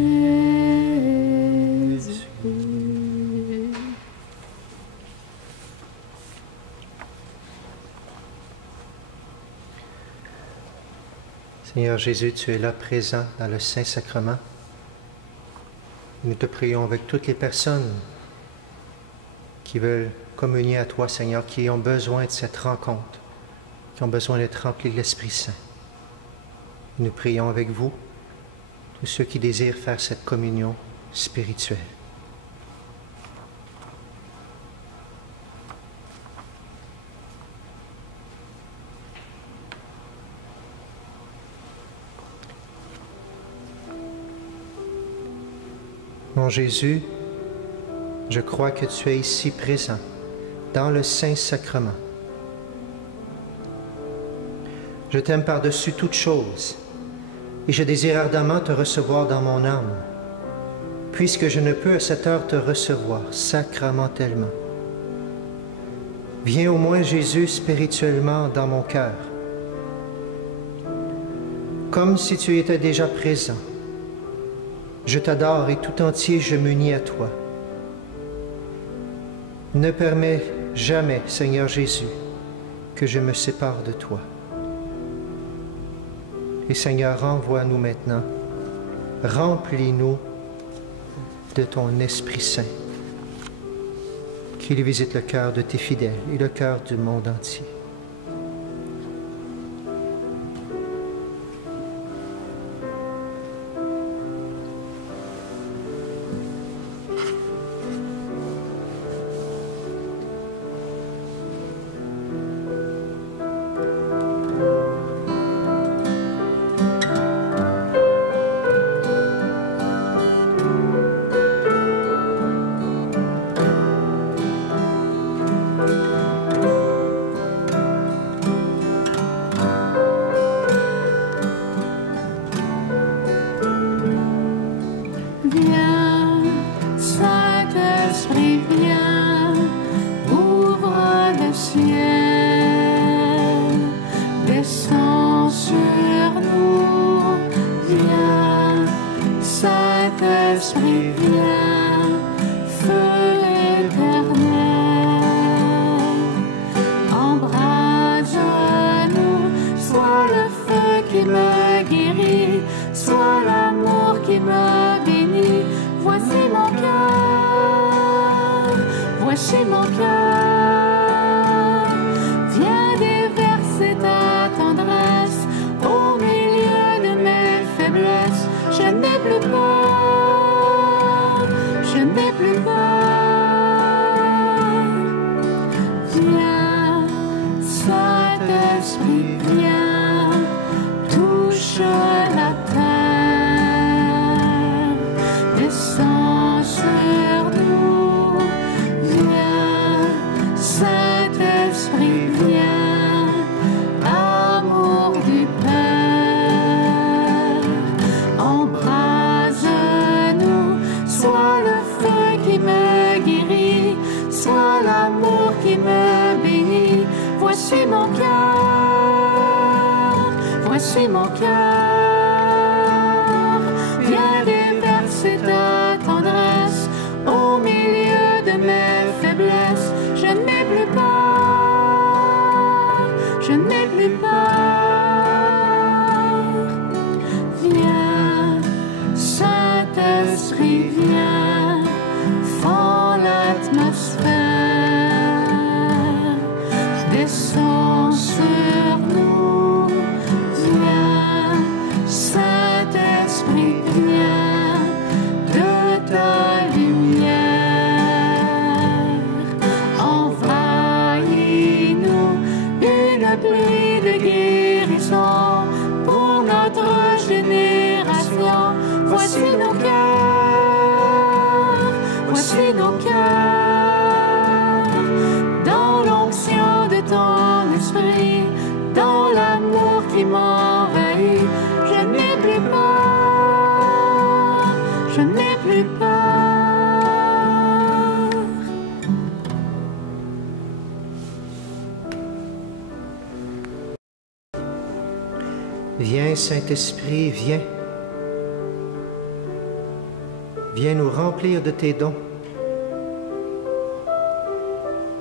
Seigneur Jésus, tu es là présent dans le Saint-Sacrement. Nous te prions avec toutes les personnes qui veulent communier à toi, Seigneur, qui ont besoin de cette rencontre, qui ont besoin d'être remplis de l'Esprit Saint. Nous prions avec vous, tous ceux qui désirent faire cette communion spirituelle. Mon Jésus, je crois que tu es ici présent, dans le Saint-Sacrement. Je t'aime par-dessus toute chose, et je désire ardemment te recevoir dans mon âme, puisque je ne peux à cette heure te recevoir sacramentellement. Viens au moins, Jésus, spirituellement dans mon cœur, comme si tu étais déjà présent. Je t'adore et tout entier je m'unis à toi. Ne permets jamais, Seigneur Jésus, que je me sépare de toi. Et Seigneur, renvoie-nous maintenant. Remplis-nous de ton Esprit Saint, qu'il visite le cœur de tes fidèles et le cœur du monde entier. Viens, Saint-Esprit, viens, ouvre le ciel, descends sur nous. Viens, Saint-Esprit, viens, feu éternel, embrase-nous, sois le feu qui me guérit, sois l'amour qui me bénit. Voici mon cœur, voici mon cœur. Viens déverser ta tendresse au milieu de mes faiblesses. Je n'ai plus peur, voici mon cœur. Viens déverser ta tendresse au milieu de mes faiblesses. Je n'ai plus peur, je n'ai plus peur. Viens, Saint-Esprit, viens, fends l'atmosphère, descends sur nous. Viens, Saint-Esprit, viens, de ta lumière, envahis-nous, une pluie de guérison pour notre génération. Voici nos cœurs, voici nos cœurs, dans l'onction de ton esprit, dans l'amour qui m'envahit. Je n'ai plus peur, je n'ai plus peur. Viens, Saint-Esprit, viens. Viens nous remplir de tes dons.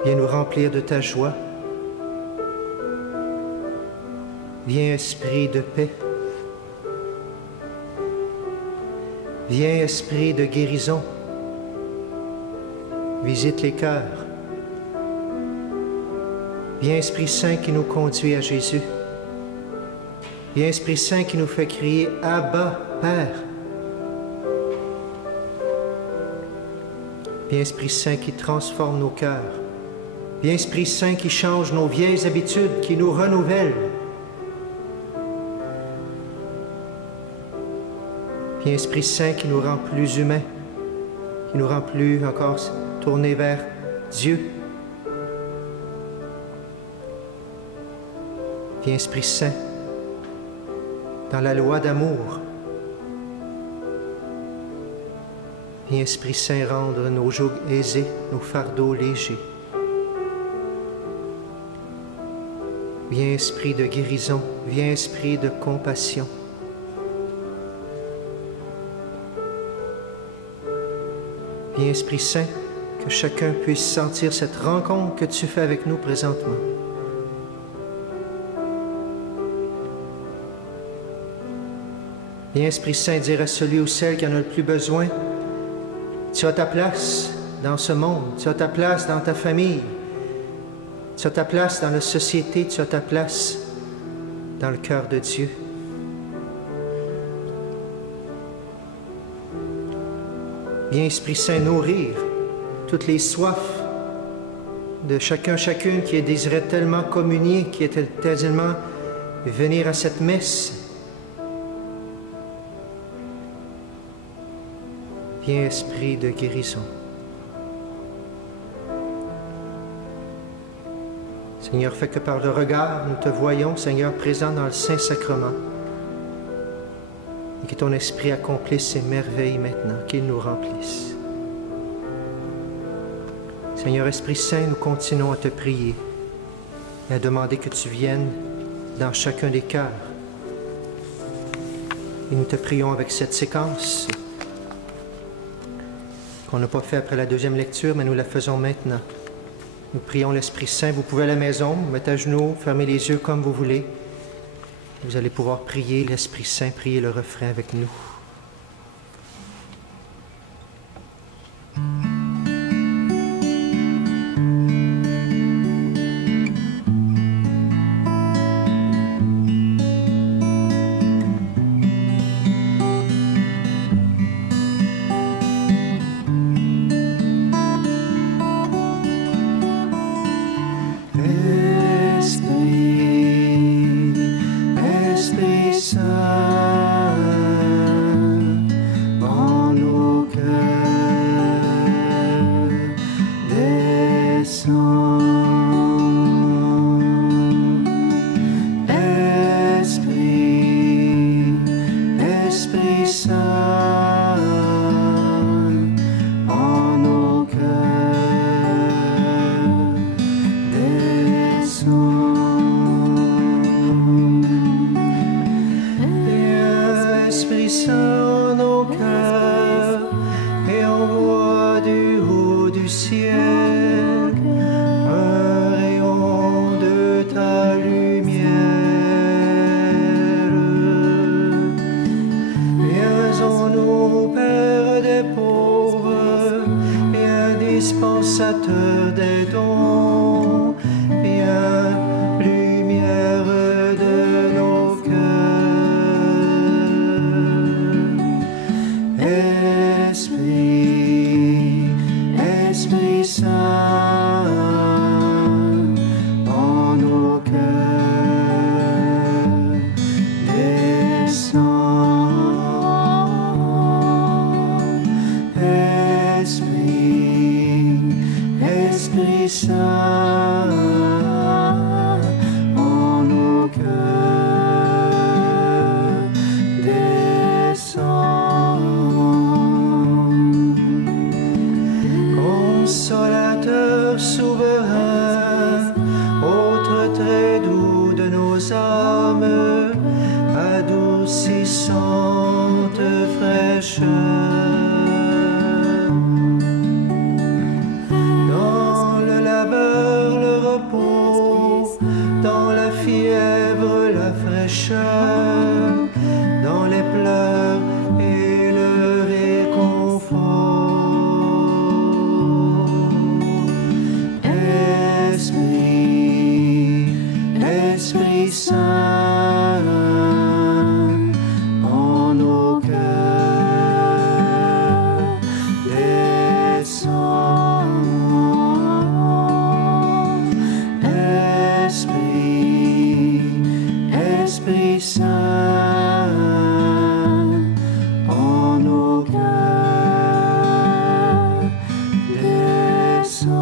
Viens nous remplir de ta joie. Viens, Esprit de paix. Viens, Esprit de guérison. Visite les cœurs. Viens, Esprit Saint qui nous conduit à Jésus. Viens, Esprit Saint qui nous fait crier « Abba, Père ». Viens, Esprit Saint qui transforme nos cœurs. Viens, Esprit Saint qui change nos vieilles habitudes, qui nous renouvelle. Viens, Esprit Saint qui nous rend plus humains, qui nous rend plus encore tournés vers Dieu. Viens, Esprit Saint, dans la loi d'amour. Viens, Esprit Saint, rendre nos jougs aisés, nos fardeaux légers. Viens, Esprit de guérison, viens, Esprit de compassion. Viens, Esprit Saint, que chacun puisse sentir cette rencontre que tu fais avec nous présentement. Viens, Esprit Saint, dire à celui ou celle qui en a le plus besoin, tu as ta place dans ce monde, tu as ta place dans ta famille, tu as ta place dans la société, tu as ta place dans le cœur de Dieu. Viens, Esprit Saint, nourrir toutes les soifs de chacun, chacune qui désirait tellement communier, qui était tellement venir à cette messe. Viens, Esprit de guérison. Seigneur, fais que par le regard, nous te voyons, Seigneur, présent dans le Saint-Sacrement. Et que ton Esprit accomplisse ces merveilles maintenant, qu'il nous remplisse. Seigneur, Esprit Saint, nous continuons à te prier et à demander que tu viennes dans chacun des cœurs. Et nous te prions avec cette séquence qu'on n'a pas fait après la deuxième lecture, mais nous la faisons maintenant. Nous prions l'Esprit Saint. Vous pouvez à la maison, vous mettre à genoux, fermer les yeux comme vous voulez. Vous allez pouvoir prier l'Esprit Saint, prier le refrain avec nous. Saint en nos cœurs et envoie du haut du ciel un rayon de ta lumière. Viens en nous, Père des pauvres, viens dispensateur des dons, viens lumière de nos cœurs. Esprit, Esprit Saint, en nos cœurs, descends. Esprit, Esprit Saint, en nos cœurs, descends. Consolateur souverain, autre très doux de nos âmes, adoucissante fraîcheur. Dans le labeur, le repos, dans la fièvre, la fraîcheur, dans les pleurs et le réconfort. Esprit, Esprit Saint, en nos cœurs, descends. Esprit, Esprit Saint, en nos cœurs, descends.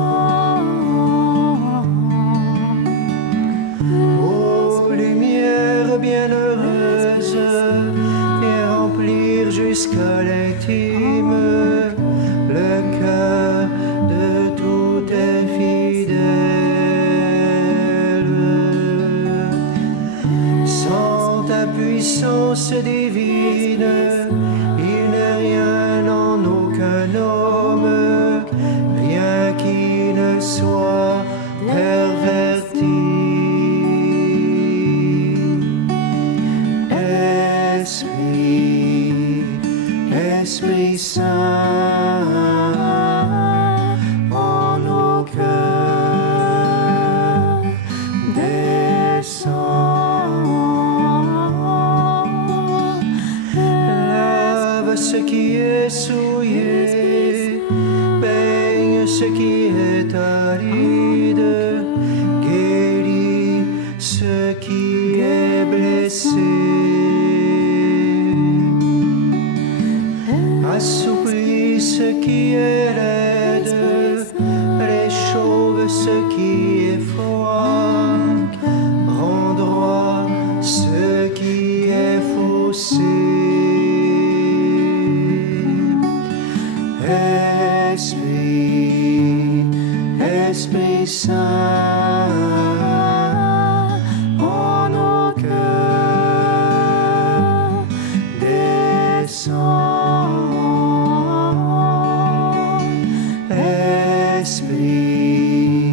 Ô lumière bienheureuse, viens remplir jusqu'à l'intime le cœur de tous tes fidèles. Sans ta puissance divine, il n'est rien en aucun homme, rien qui ne soit perverti. Esprit, Esprit Saint, en nos cœurs, descends. Lave ce qui est souillé, baigne ce qui est aride, guéris ce qui est blessé. Assouplis ce qui est laide, réchauffe ce qui est froid, rends droit ce qui est faussé. Esprit, Esprit Saint, en nos cœurs, descends. Esprit,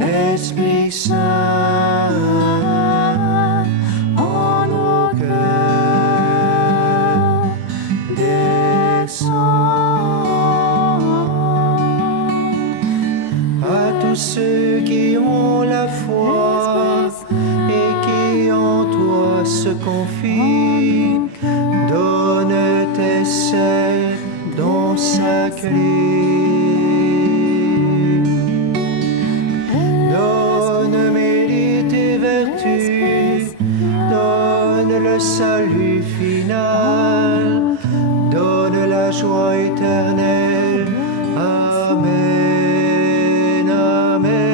Esprit Saint, en nos cœurs, descends. À tous ceux qui ont la foi et qui en toi se confient, donne tes serres dons sacrés. Donne mérite et vertu, donne le salut final, donne la joie éternelle. Amen, Amen.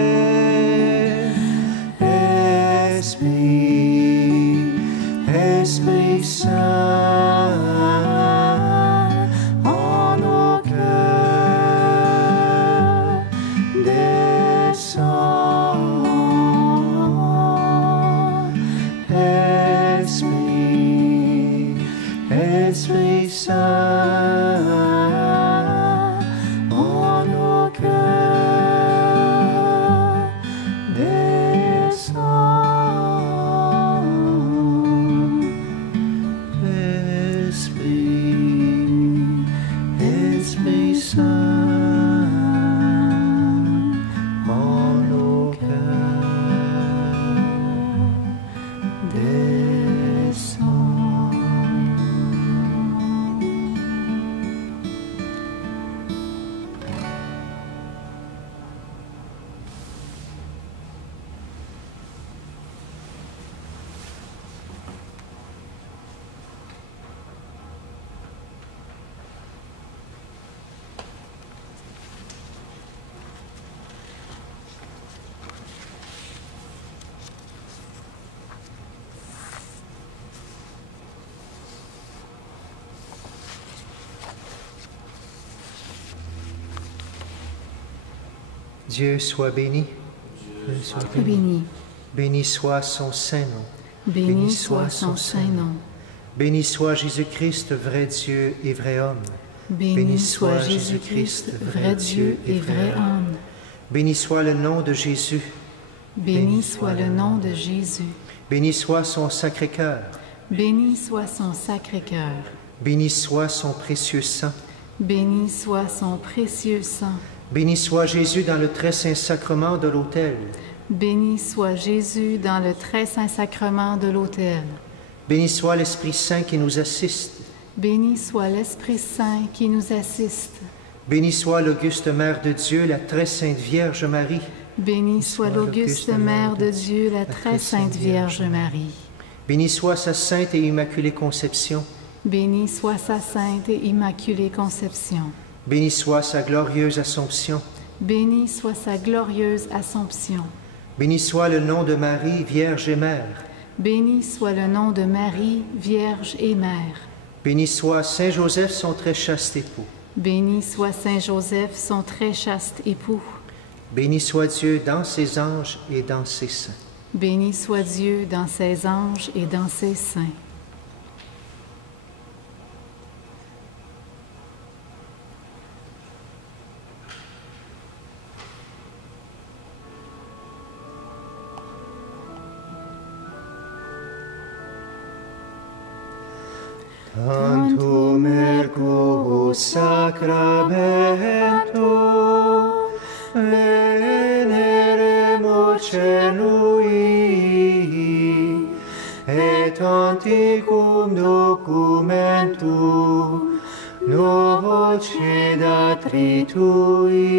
Esprit, Esprit Saint, en nos cœurs, descends. Esprit, Esprit Saint, en nos cœurs, descends. Esprit Saint, en nos cœurs, descends. Dieu soit béni. Dieu soit Béni. Béni soit son saint nom. Béni soit son saint nom. Béni soit Jésus-Christ, vrai Dieu et vrai homme. Béni soit Jésus-Christ, vrai Dieu et vrai homme. Béni soit le nom de Jésus. Béni soit le nom de Jésus. Béni soit son Sacré-Cœur. Béni soit son Sacré-Cœur. Béni soit son précieux sang. Béni soit son précieux sang. Béni soit Jésus dans le très saint sacrement de l'autel. Béni soit Jésus dans le très saint sacrement de l'autel. Béni soit l'Esprit Saint qui nous assiste. Béni soit l'Esprit Saint qui nous assiste. Béni soit l'auguste Mère de Dieu, la très sainte Vierge Marie. Béni soit l'auguste Mère de Dieu, la très sainte Vierge Marie. Béni soit sa sainte et immaculée conception. Béni soit sa sainte et immaculée conception. Béni soit sa glorieuse Assomption. Béni soit sa glorieuse Assomption. Béni soit le nom de Marie, Vierge et Mère. Béni soit le nom de Marie, Vierge et Mère. Béni soit Saint Joseph, son très chaste époux. Béni soit Saint Joseph, son très chaste époux. Béni soit Dieu dans ses anges et dans ses saints. Béni soit Dieu dans ses anges et dans ses saints. Tantum ergo sacramento veneremur celui et antiquum documentum novo cedatri tui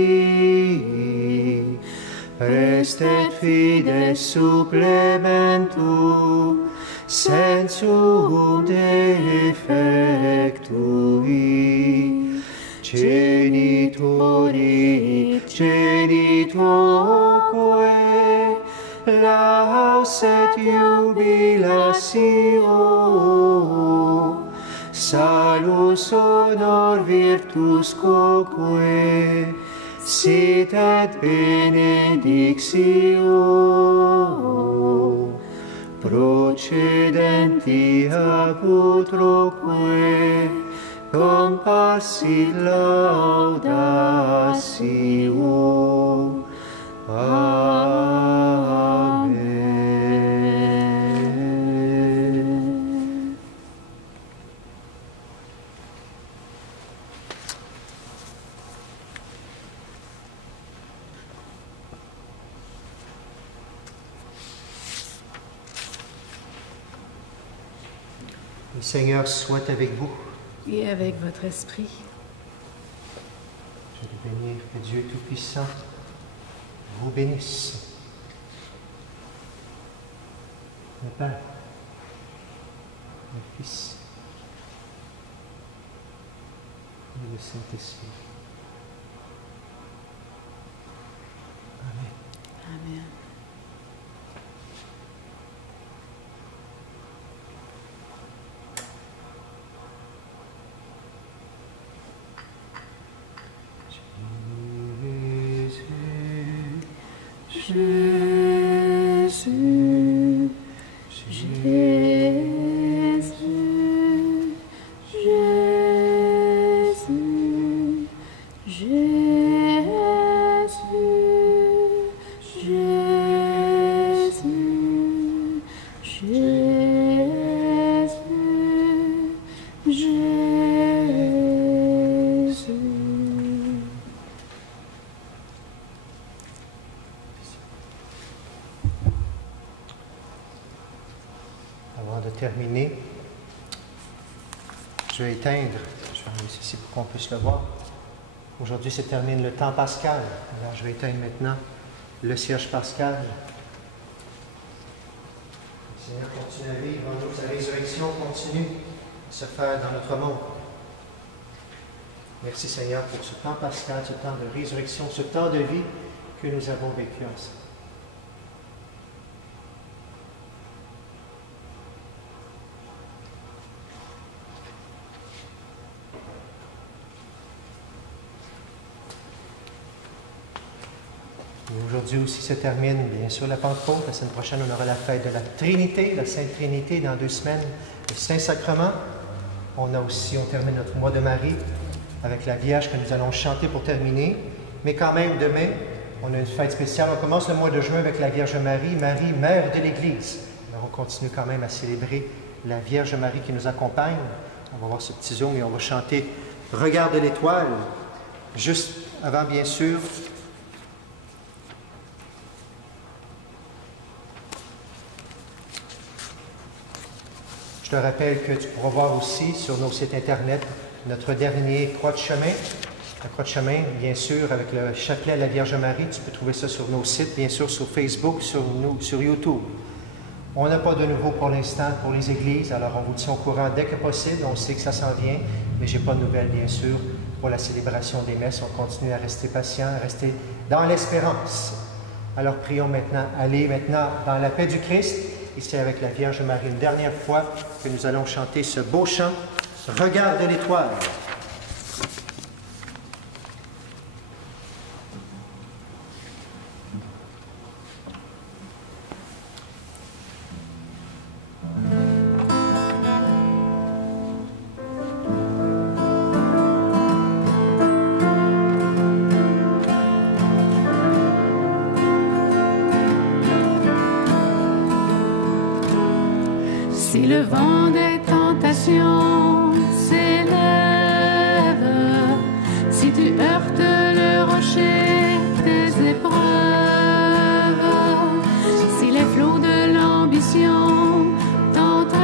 restet fides supplementum sensum defectui genitori genitoque laus et jubilatio salus honor virtus quoque sit et benedictio procedenti ab utroque compassit laudatio. Amen. Le Seigneur soit avec vous. Et avec votre esprit. Je vais bénir que Dieu Tout-Puissant vous bénisse. Le Père, le Fils et le Saint-Esprit. Amen. Amen. Jésus, Jésus, terminer. Je vais éteindre. Je vais enlever ceci pour qu'on puisse le voir. Aujourd'hui se termine le temps pascal. Alors, je vais éteindre maintenant le cierge pascal. Le Seigneur continue à vivre en nous. Sa résurrection continue à se faire dans notre monde. Merci Seigneur pour ce temps pascal, ce temps de résurrection, ce temps de vie que nous avons vécu ensemble. Et aujourd'hui aussi se termine, bien sûr, la Pentecôte. La semaine prochaine, on aura la fête de la Trinité, la Sainte Trinité, dans 2 semaines, le Saint-Sacrement. On termine notre mois de Marie avec la Vierge que nous allons chanter pour terminer. Mais quand même, demain, on a une fête spéciale. On commence le mois de juin avec la Vierge Marie, Marie, mère de l'Église. Alors, on continue quand même à célébrer la Vierge Marie qui nous accompagne. On va voir ce petit zoom et on va chanter « Regarde l'étoile ». Juste avant, bien sûr, je te rappelle que tu pourras voir aussi sur nos sites Internet notre dernier croix de chemin. La croix de chemin, bien sûr, avec le chapelet à la Vierge Marie. Tu peux trouver ça sur nos sites, bien sûr, sur Facebook, sur YouTube. On n'a pas de nouveau pour l'instant pour les églises, alors on vous tient au courant dès que possible. On sait que ça s'en vient, mais je n'ai pas de nouvelles, bien sûr, pour la célébration des messes. On continue à rester patient, à rester dans l'espérance. Alors prions maintenant, allez maintenant dans la paix du Christ, ici avec la Vierge Marie, une dernière fois que nous allons chanter ce beau chant. Regarde l'étoile. Si le vent des tentations s'élève, si tu heurtes le rocher des épreuves, si les flots de l'ambition t'entraînent,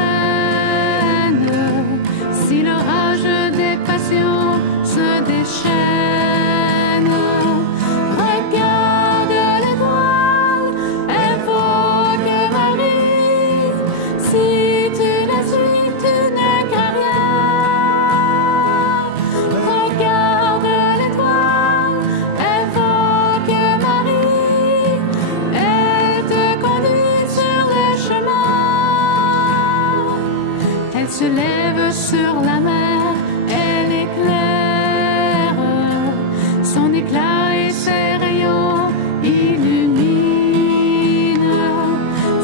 si l'orage des passions se déchaîne, regarde l'étoile, invoque Marie. Si tu la suis, tu n'es qu'un rien. Regarde l'étoile, invoque Marie. Elle te conduit sur le chemin. Elle se lève sur la mer, elle éclaire. Son éclat et ses rayons illuminent.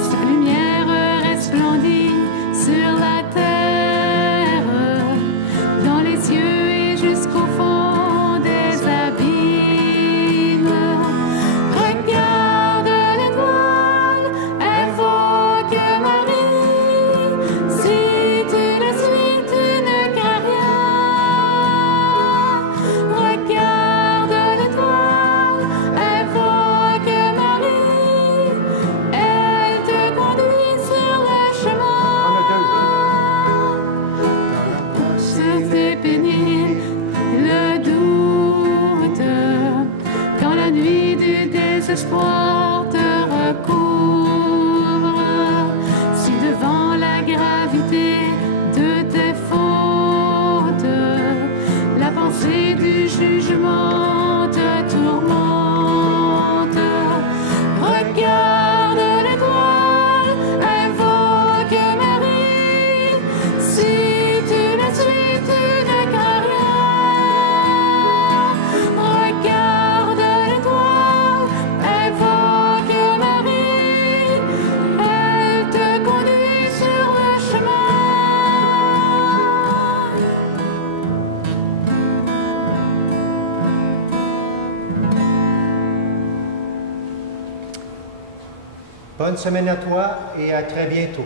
Sa lumière resplendit sur la terre, dans les cieux et jusqu'au fond des abîmes. Regarde l'étoile, invoque Marie. Si tu la suis, tu n'es qu'un rien. Regarde l'étoile, invoque Marie. Elle te conduit sur le chemin. Se fait pénible le doute, quand la nuit du désespoir te recouvre. Si devant la gravité de tes fautes, la pensée du jugement te tourmente, regarde l'étoile, invoque Marie. Si tu la suis, tu n'es qu'un rien. Regarde l'étoile, invoque Marie. Elle te conduit sur le chemin. Bonne semaine à toi et à très bientôt.